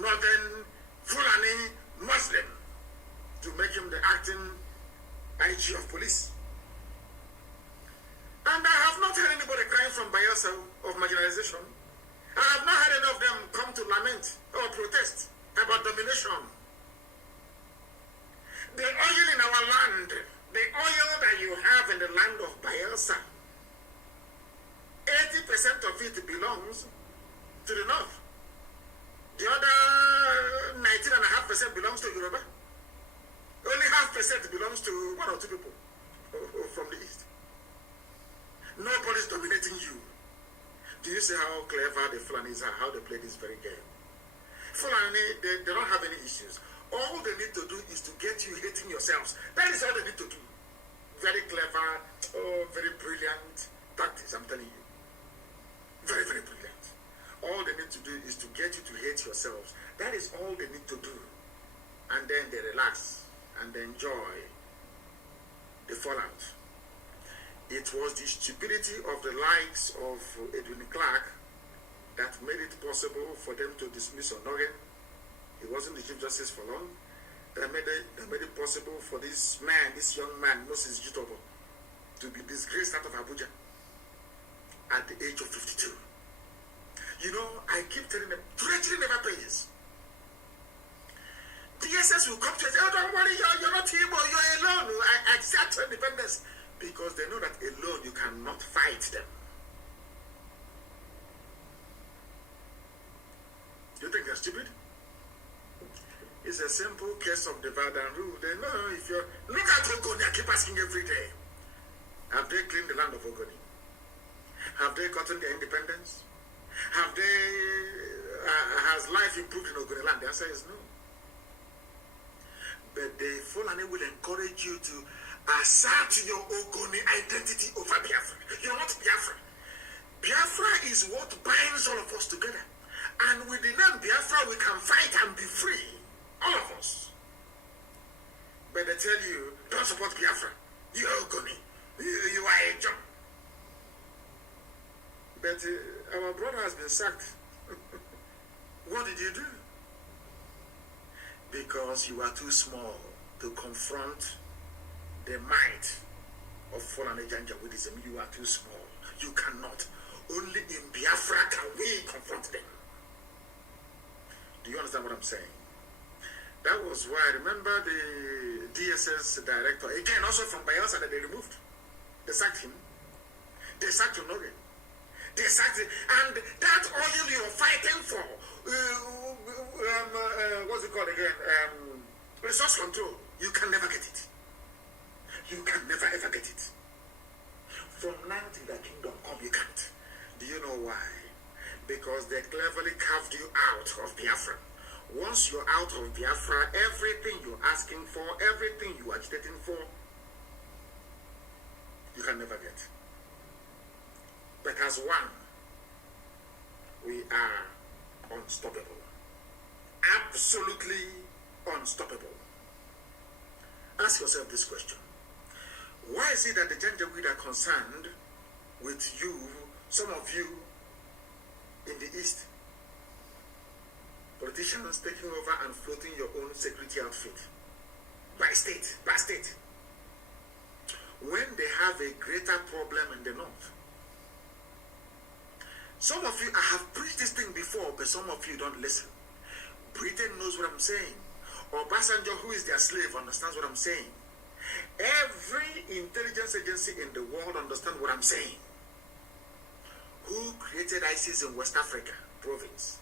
northern Fulani Muslim to make him the acting IG of police. And I have not heard anybody crying from Bayelsa of marginalization. I have not heard any of them come to lament or protest about domination. The oil in our land, the oil that you have in the land of Bayelsa, 80% of it belongs to the north. The other 19.5% belongs to Yoruba. Only 0.5% belongs to 1 or 2 people from the east. Nobody's dominating you. Do you see how clever the Fulanis are, how they play this very game? Fulani, they don't have any issues. All they need to do is to get you hating yourselves. That is all they need to do. Very clever, very brilliant tactics, I'm telling you. Very, very brilliant. All they need to do is to get you to hate yourselves. That is all they need to do. And then they relax and they enjoy the fallout. It was the stupidity of the likes of Edwin Clark that made it possible for them to dismiss Onogen. He wasn't the Chief Justice for long. That made it possible for this man, this young man, Moses Jitobo, to be disgraced out of Abuja at the age of 52. You know, I keep telling them, treachery never pays. DSS will come to us, oh, don't worry, you're not Igbo, you're alone. I accept independence. Because they know that alone you cannot fight them. You think they're stupid? It's a simple case of divide and rule. They know if you're... Look at Ogoni, I keep asking every day. Have they cleaned the land of Ogoni? Have they gotten their independence? Have they... has life improved in Ogoni land? The answer is no. But the Fulani will encourage you to assert your Ogoni identity over Biafra. You're not Biafra. Biafra is what binds all of us together. And with the name Biafra, we can fight and be free. All of us. But they tell you, don't support Biafra. You're Ogoni. You are a job. But our brother has been sacked. What did you do? Because you are too small to confront the might of Fulani Janjaweedism. You are too small. You cannot. Only in Biafra can we confront them. Do you understand what I'm saying? That was why I remember the DSS director, again, also from Bayelsa, that they removed. They sacked him. They sacked Onoge. They sacked him. And that oil you're fighting for, what's it called again? Resource control. You can never get it. You can never ever get it. From now till the kingdom come, you can't. Do you know why? Because they cleverly carved you out of Biafra. Once you're out of Biafra, everything you're asking for, everything you're agitating for, you can never get. But as one, we are unstoppable. Absolutely unstoppable. Ask yourself this question. Why is it that the Janjaweed are concerned with you, some of you in the East, politicians taking over and floating your own security outfit by state, when they have a greater problem in the North? Some of you, I have preached this thing before, but some of you don't listen. Britain knows what I'm saying. Obasanjo, who is their slave, understands what I'm saying. Every intelligence agency in the world understands what I'm saying. Who created ISIS in West Africa province?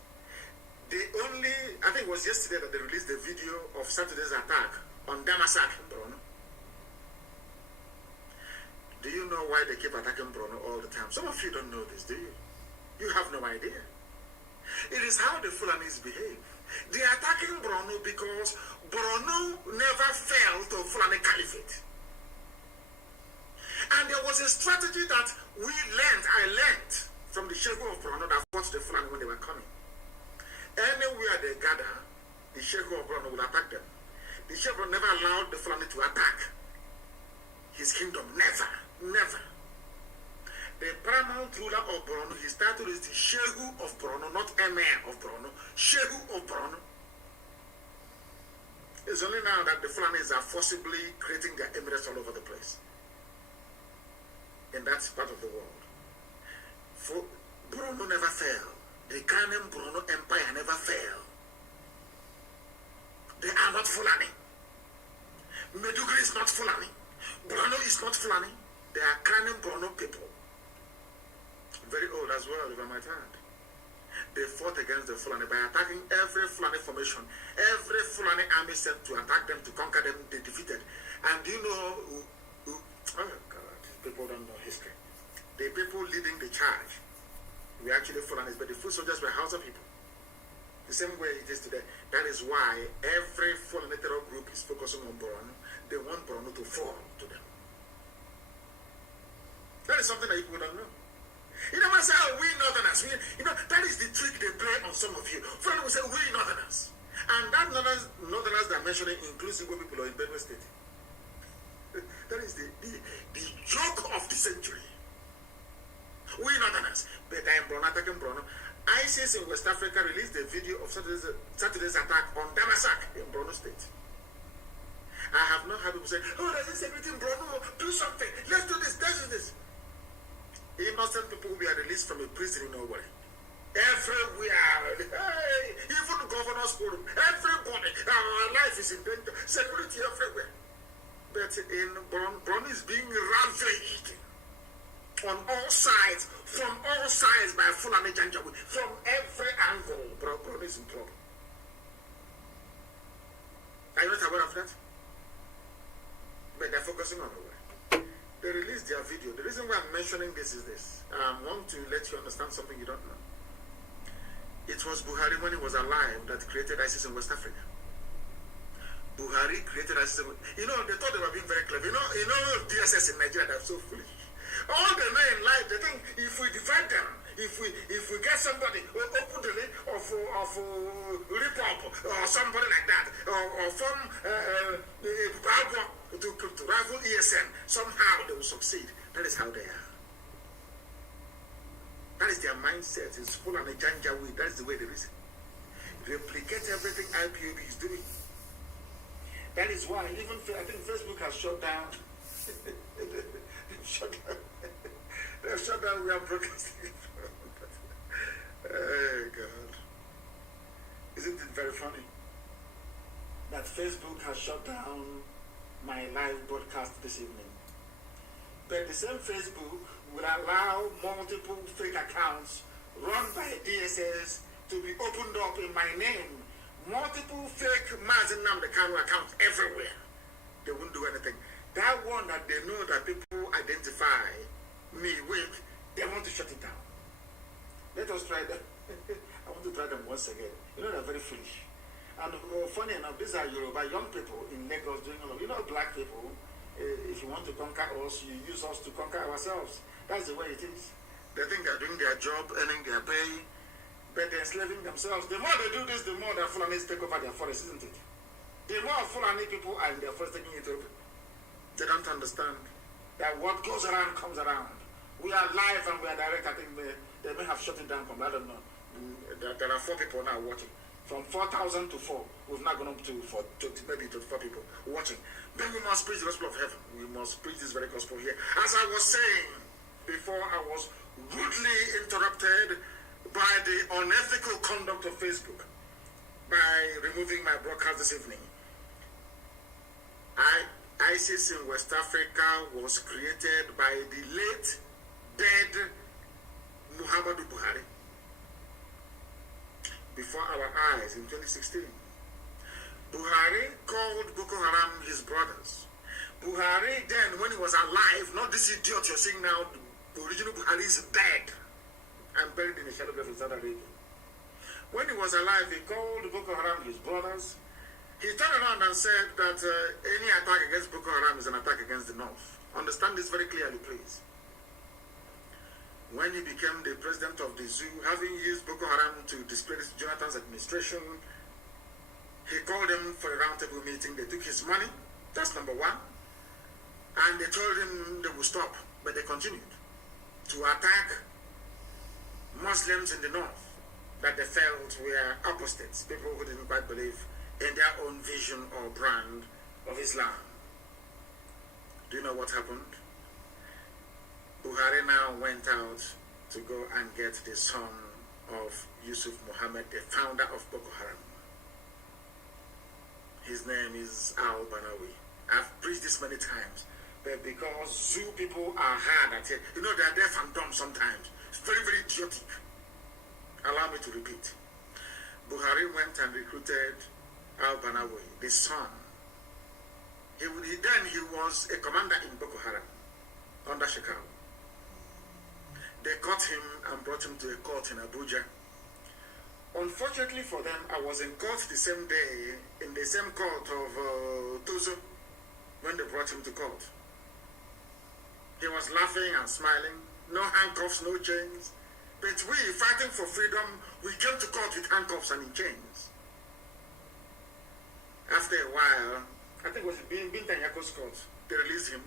They only, I think it was yesterday that they released the video of Saturday's attack on Damasak in Borno. Do you know why they keep attacking Borno all the time? Some of you don't know this, do you? You have no idea. It is how the Fulanis behave. They are attacking Borno because Borno never fell to Fulani Caliphate. And there was a strategy that I learned from the Sheikh of Borno that fought the Fulani when they were coming. Anywhere they gather, the Sheikh of Borno will attack them. The Sheikh never allowed the Fulani to attack his kingdom. Never. The paramount ruler of Borno, his title is the Sheikh of Borno, not Emir of Borno. Sheikh of Borno. It's only now that the Fulanis are forcibly creating their emirates all over the place. In that part of the world. For Borno never fell. The Ghanaian Borno Empire never fell. They are not Fulani. Meduguri is not Fulani. Borno is not Fulani. They are Ghanaian Borno people. Very old as well, if I might add. They fought against the Fulani by attacking every Fulani formation. Every Fulani army sent to attack them, to conquer them, they defeated. And do you know who oh God, people don't know history. The people leading the charge were actually Fulanis, but the foot soldiers were Hausa people. The same way it is today. That is why every Fulani terror group is focusing on Borno. They want Borno to fall to them. That is something that people don't know. You know, when I say, oh, we Northerners, that is the trick they play on some of you. Fulani will say, we Northerners. And that Northerners that I'm mentioning includes Igbo people in Benue State. That is the joke of the century. We Northerners. But I am Borno, attacking Borno. ISIS in West Africa released a video of Saturday's attack on Damasak in Borno State. I have not heard people say, oh, there's insecurity in Borno, do something, let's do this, let's do this. Innocent people will be released from a prison in nowhere. Everywhere, hey, even the governor's forum, everybody, our life is in danger, security everywhere. But in Borno is being ravaged on all sides, from all sides by Fulani Janjaweed, from every angle. Borno is in trouble. Are you not aware of that? But they're focusing on the way. They released their video. The reason why I'm mentioning this is this. I want to let you understand something you don't know. It was Buhari when he was alive that created ISIS in West Africa. Buhari created ISIS. They thought they were being very clever. You know DSS in Nigeria, they're so foolish. All they know in life, they think if we divide them, if we get somebody openly of rip up or somebody like that, or from to rival ESN, somehow they will succeed. That is how they are. That is their mindset. It's full of a janjaweed. That is the way they reason. Replicate everything IPOB is doing. That is why even I think Facebook has shut down. They've shut down. We are broadcasting. Oh God! Isn't it very funny that Facebook has shut down my live broadcast this evening? But the same Facebook will allow multiple fake accounts run by DSS to be opened up in my name. Multiple fake Mazi Nnamdi Kanu accounts everywhere. They won't do anything. That one that they know that people identify me with, they want to shut it down. Let us try that. I want to try them once again. You know, they're very foolish. And funny enough, these are Yoruba young people in Lagos doing all of, you know, black people. If you want to conquer us, you use us to conquer ourselves. That's the way it is. They think they're doing their job, earning their pay, but they're enslaving themselves. The more they do this, the more the Fulanis take over their forest, isn't it? The more Fulani people are in their forest taking it over. They don't understand that what goes around comes around. We are live and we are direct. I think they may have shut it down from, I don't know. There are 4 people now watching. From 4,000 to 4, we've now gone up to maybe 24 people watching. Then we must preach the gospel of heaven. We must preach this very gospel here. As I was saying before, I was rudely interrupted by the unethical conduct of Facebook by removing my broadcast this evening. ISIS in West Africa was created by the late dead Muhammadu Buhari before our eyes in 2016. Buhari called Boko Haram his brothers. Buhari then, when he was alive, not this idiot you're seeing now, the original Buhari is dead and buried in the shadow grave in Saudi Arabia. When he was alive, he called Boko Haram his brothers. He turned around and said that any attack against Boko Haram is an attack against the North. Understand this very clearly, please. When he became the president of the zoo, having used Boko Haram to discredit Jonathan's administration, he called them for a roundtable meeting. They took his money. That's number one. And they told him they would stop, but they continued to attack Muslims in the North that they felt were apostates, people who didn't quite believe in their own vision or brand of Islam. Do you know what happened? Buhari now went out to go and get the son of Yusuf Muhammad, the founder of Boko Haram. His name is Al-Banawi. I've preached this many times, but because zoo people are hard at it, you know, they're deaf and dumb sometimes. It's very, very idiotic. Allow me to repeat. Buhari went and recruited Al-Banawi, the son. Then he was a commander in Boko Haram under Shekau. They caught him and brought him to a court in Abuja. Unfortunately for them, I was in court the same day, in the same court of Tozo, when they brought him to court. He was laughing and smiling, no handcuffs, no chains. But we, fighting for freedom, we came to court with handcuffs and in chains. After a while, I think it was Bintan Yako's court, they released him.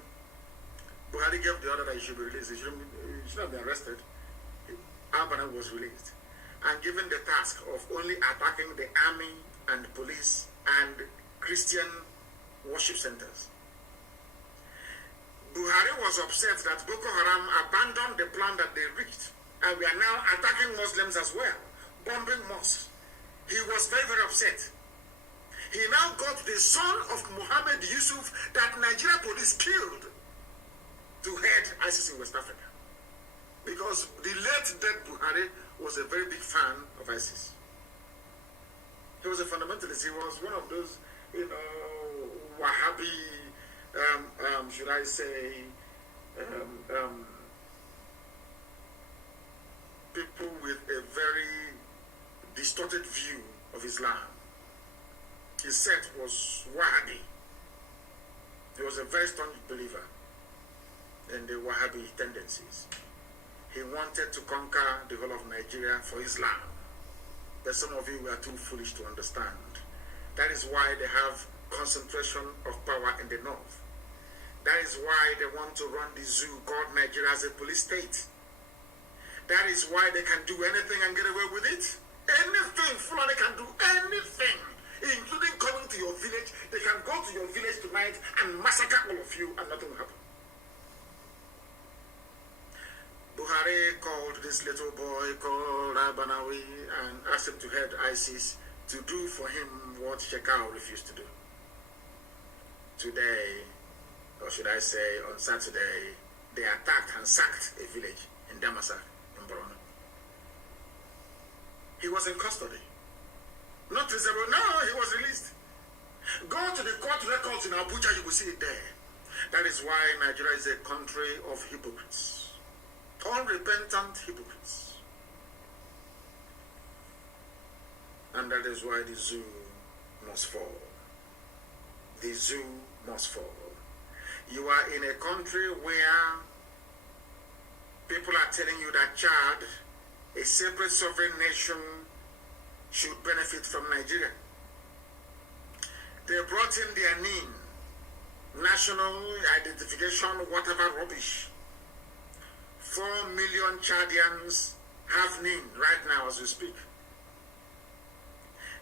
Buhari gave the order that he should be released. He should not be arrested. Al-Banawi was released and given the task of only attacking the army and police and Christian worship centers. Buhari was upset that Boko Haram abandoned the plan that they reached, and we are now attacking Muslims as well, bombing mosques. He was very, very upset. He now got the son of Muhammad Yusuf that Nigeria police killed to head ISIS in West Africa. Because the late dead Buhari was a very big fan of ISIS. He was a fundamentalist. He was one of those, you know, Wahhabi, should I say, people with a very distorted view of Islam. His sect was Wahhabi. He was a very strong believer in the Wahhabi tendencies. He wanted to conquer the whole of Nigeria for Islam. But some of you were too foolish to understand. That is why they have concentration of power in the north. That is why they want to run the zoo called Nigeria as a police state. That is why they can do anything and get away with it. Anything, Fulani can do anything, including coming to your village. They can go to your village tonight and massacre all of you and nothing will happen. Buhari called this little boy called Al-Banawi and asked him to head ISIS to do for him what Shekau refused to do. Today, or should I say on Saturday, they attacked and sacked a village in Damasa, in Borno. He was in custody. Not disabled, no, he was released. Go to the court records in Abuja, you will see it there. That is why Nigeria is a country of hypocrites. Unrepentant hypocrites. And that is why the zoo must fall. The zoo must fall. You are in a country where people are telling you that Chad, a separate sovereign nation, should benefit from Nigeria. They brought in their NIN, national identification, whatever rubbish. 4 million Chadians have NIN right now as we speak.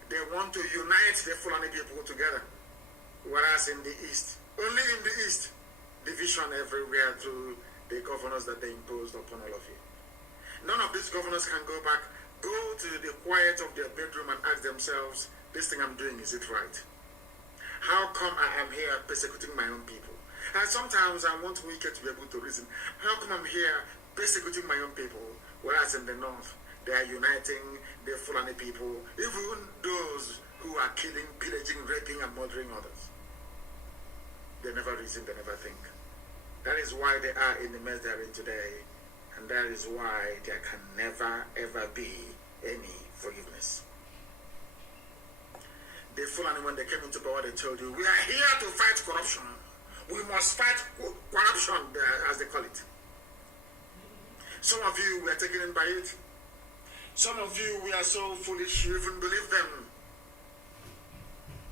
They want to unite the Fulani people together. Whereas in the East, only in the East, division everywhere through the governors that they imposed upon all of you. None of these governors can go back, go to the quiet of their bedroom and ask themselves, this thing I'm doing, is it right? How come I am here persecuting my own people? And sometimes I want Wike to be able to reason. How come I'm here persecuting my own people, whereas in the north, they are uniting the Fulani people, even those who are killing, pillaging, raping, and murdering others. They never reason, they never think. That is why they are in the mess they are in today, and that is why there can never, ever be any forgiveness. The Fulani, when they came into power, they told you, we are here to fight corruption. We must fight corruption, as they call it. Some of you were taken in by it. Some of you were so foolish you even believe them.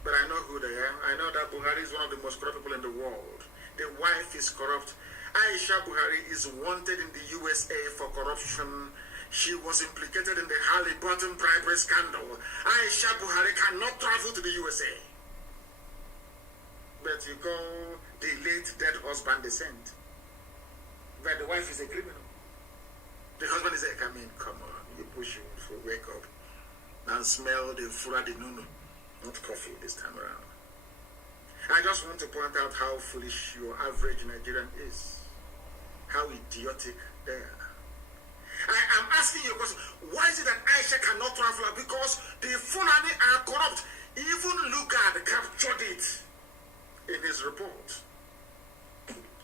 But I know who they are. I know that Buhari is one of the most corrupt people in the world. The wife is corrupt. Aisha Buhari is wanted in the USA for corruption. She was implicated in the Halliburton bribery scandal. Aisha Buhari cannot travel to the USA. But you call the late dead husband the saint. But the wife is a criminal. The husband is like, come on, you push him to wake up and smell the fura de nunu, not coffee this time around. I just want to point out how foolish your average Nigerian is, how idiotic they are. I am asking you a question. Why is it that Aisha cannot travel? Because the Fulani are corrupt. Even Lugard captured it in his report.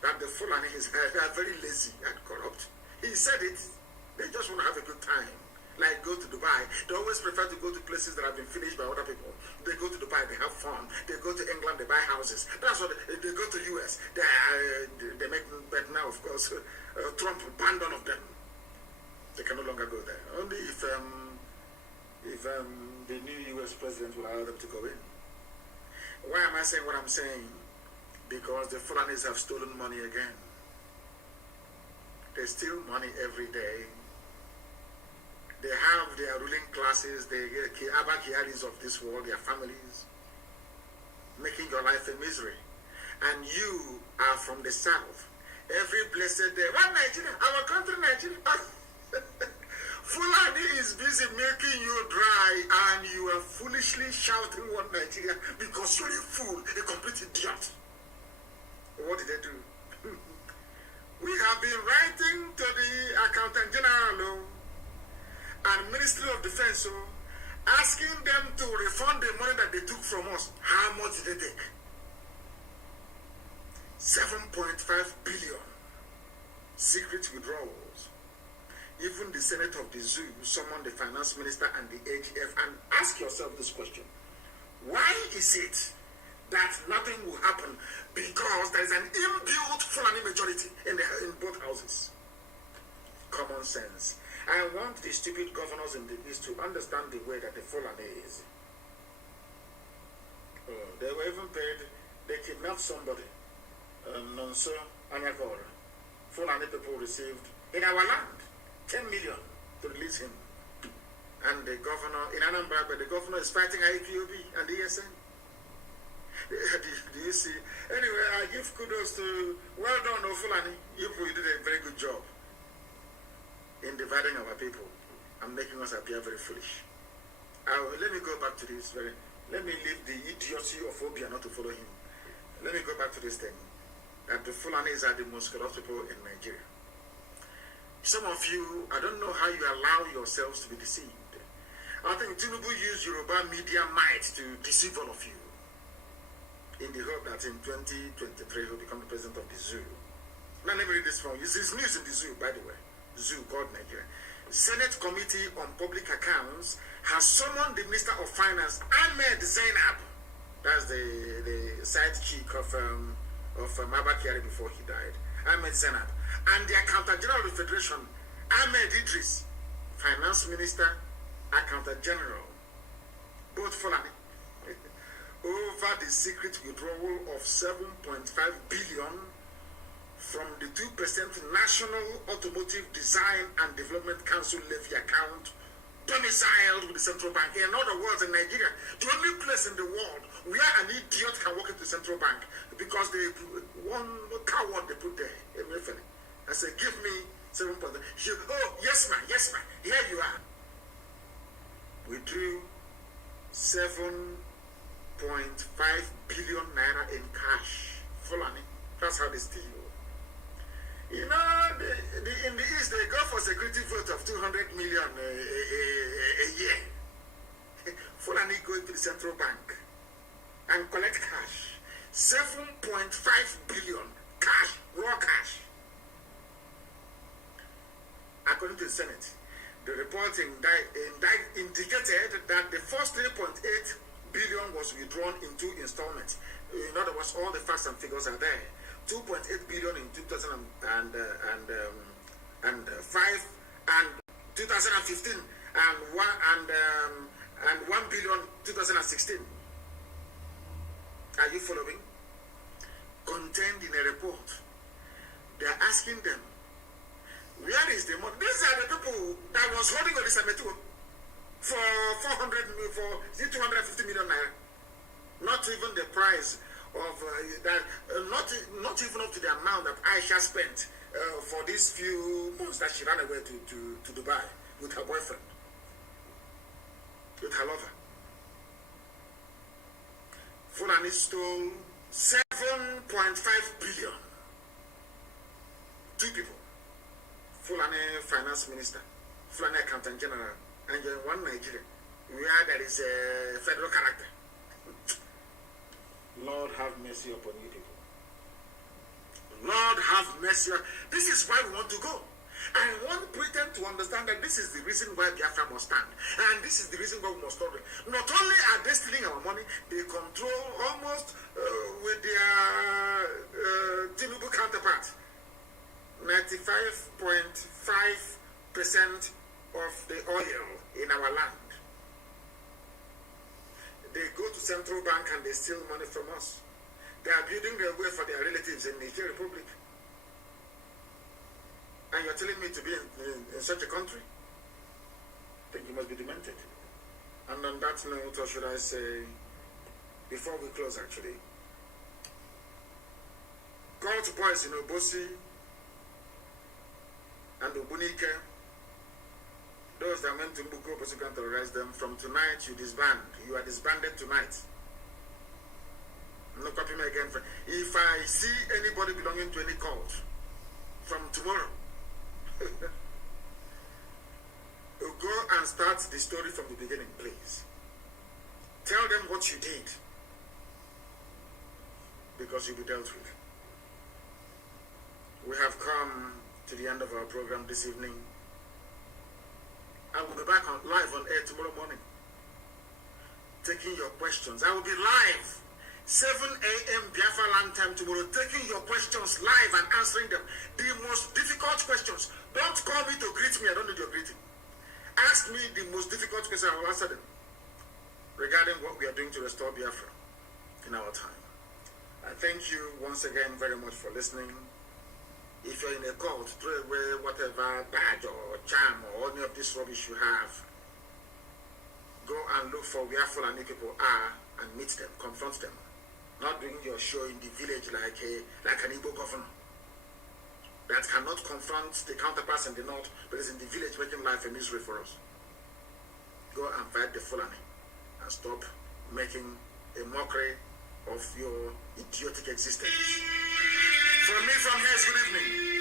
That the Fulani are very lazy and corrupt. He said it. They just want to have a good time. Like go to Dubai. They always prefer to go to places that have been finished by other people. They go to Dubai, they have fun. They go to England, they buy houses. That's what they go to US. They make bed now, of course. Trump banned all of them. They can no longer go there. Only if the new US president will allow them to go in. Why am I saying what I'm saying? Because the Fulanis have stolen money again. They steal money every day. They have their ruling classes, the Abakiaris of this world, their families, making your life a misery. And you are from the south. Every blessed day, one Nigeria, our country Nigeria. Fulani is busy making you dry, and you are foolishly shouting one Nigeria because you're a fool, a complete idiot. What did they do? We have been writing to the Accountant General and Ministry of Defense, asking them to refund the money that they took from us. How much did they take? 7.5 billion secret withdrawals. Even the Senate of the Zoo summoned the Finance Minister and the AGF and ask yourself this question. Why is it that nothing will happen? Because there is an inbuilt Fulani majority in both houses. common sense. I want the stupid governors in the East to understand the way that the Fulani is. They were even paid, they kidnapped somebody, Nonso Anyagora. Fulani people received, in our land, 10 million to release him. And the governor, in Anambra, but the governor is fighting IPOB and ESN. Do you see? Anyway, I give kudos to, well done, Fulani. You did a very good job in dividing our people and making us appear very foolish. Let me go back to this let me leave the idiocy of Obia not to follow him. Let me go back to this thing, that the Fulanis are the most corrupt people in Nigeria. Some of you, I don't know how you allow yourselves to be deceived. I think Tinubu used Yoruba media might to deceive all of you in the hope that in 2023 he'll become the president of the zoo. Now let me read this from you. This is news in the zoo, by the way. Zoo called Nigeria. Senate Committee on Public Accounts has summoned the Minister of Finance, Ahmed Zainab. That's the sidekick of Maba Kyari before he died. Ahmed Zainab. And the Accountant General of the Federation, Ahmed Idris, Finance Minister, Accountant General, both Fulani, over the secret withdrawal of 7.5 billion from the 2% National Automotive Design and Development Council levy account domiciled with the central bank. In other words, in Nigeria, the only place in the world where an idiot can walk into the central bank, because they one coward they put there. I said, give me 7.5. Oh, yes, ma'am, here you are. We drew 7.5 billion naira in cash. Fulani. That's how they steal. You know, in the East, they go for security vote of 200 million a year. Fulani go to the central bank and collect cash. 7.5 billion cash, raw cash. According to the Senate, the report indicated that the first 3.8 billion was withdrawn in 2 installments. In other words, all the facts and figures are there. 2.8 billion in 2005 and 2015 and 1 billion 2016. Are you following? Contained in a report. They are asking them, where is the money? These are the people that was holding on this Ametu for 250 million naira. Not even the price of that, not even up to the amount that Aisha spent for these few months that she ran away to Dubai with her boyfriend, with her lover. Fulani stole 7.5 billion. 2 people. Fulani Finance Minister, Fulani Accountant General, and one Nigeria, where there is a federal character. Lord have mercy upon you people. Lord have mercy. This is why we want to go. I want Britain to understand that this is the reason why Biafra must stand. And this is the reason why we must stop it. Not only are they stealing our money, they control almost with their Tinubu counterpart. 95.5% of the oil in our land. They go to central bank and they steal money from us. They are building their way for their relatives in Niger Republic. And you're telling me to be in such a country? I think you must be demented. And on that note, or should I say, before we close actually, call to boys in Obosi and Obunike, those that went to Mbuko, but you can terrorize them. From tonight, you disband. You are disbanded tonight. No copy me again. If I see anybody belonging to any cult from tomorrow, go and start the story from the beginning, please. Tell them what you did, because you'll be dealt with. We have come to the end of our program this evening. I will be back live on air tomorrow morning, taking your questions. I will be live 7 a.m. Biafra land time tomorrow, taking your questions live and answering them. The most difficult questions. Don't call me to greet me. I don't need your greeting. Ask me the most difficult questions. I will answer them regarding what we are doing to restore Biafra in our time. I thank you once again very much for listening. If you're in a cult, throw away whatever badge or charm or any of this rubbish you have. Go and look for where Fulani people are and meet them, confront them. Not doing your show in the village like an Igbo governor that cannot confront the counterparts in the north, but is in the village making life a misery for us. Go and fight the Fulani and stop making a mockery of your idiotic existence. From me, from here, good evening.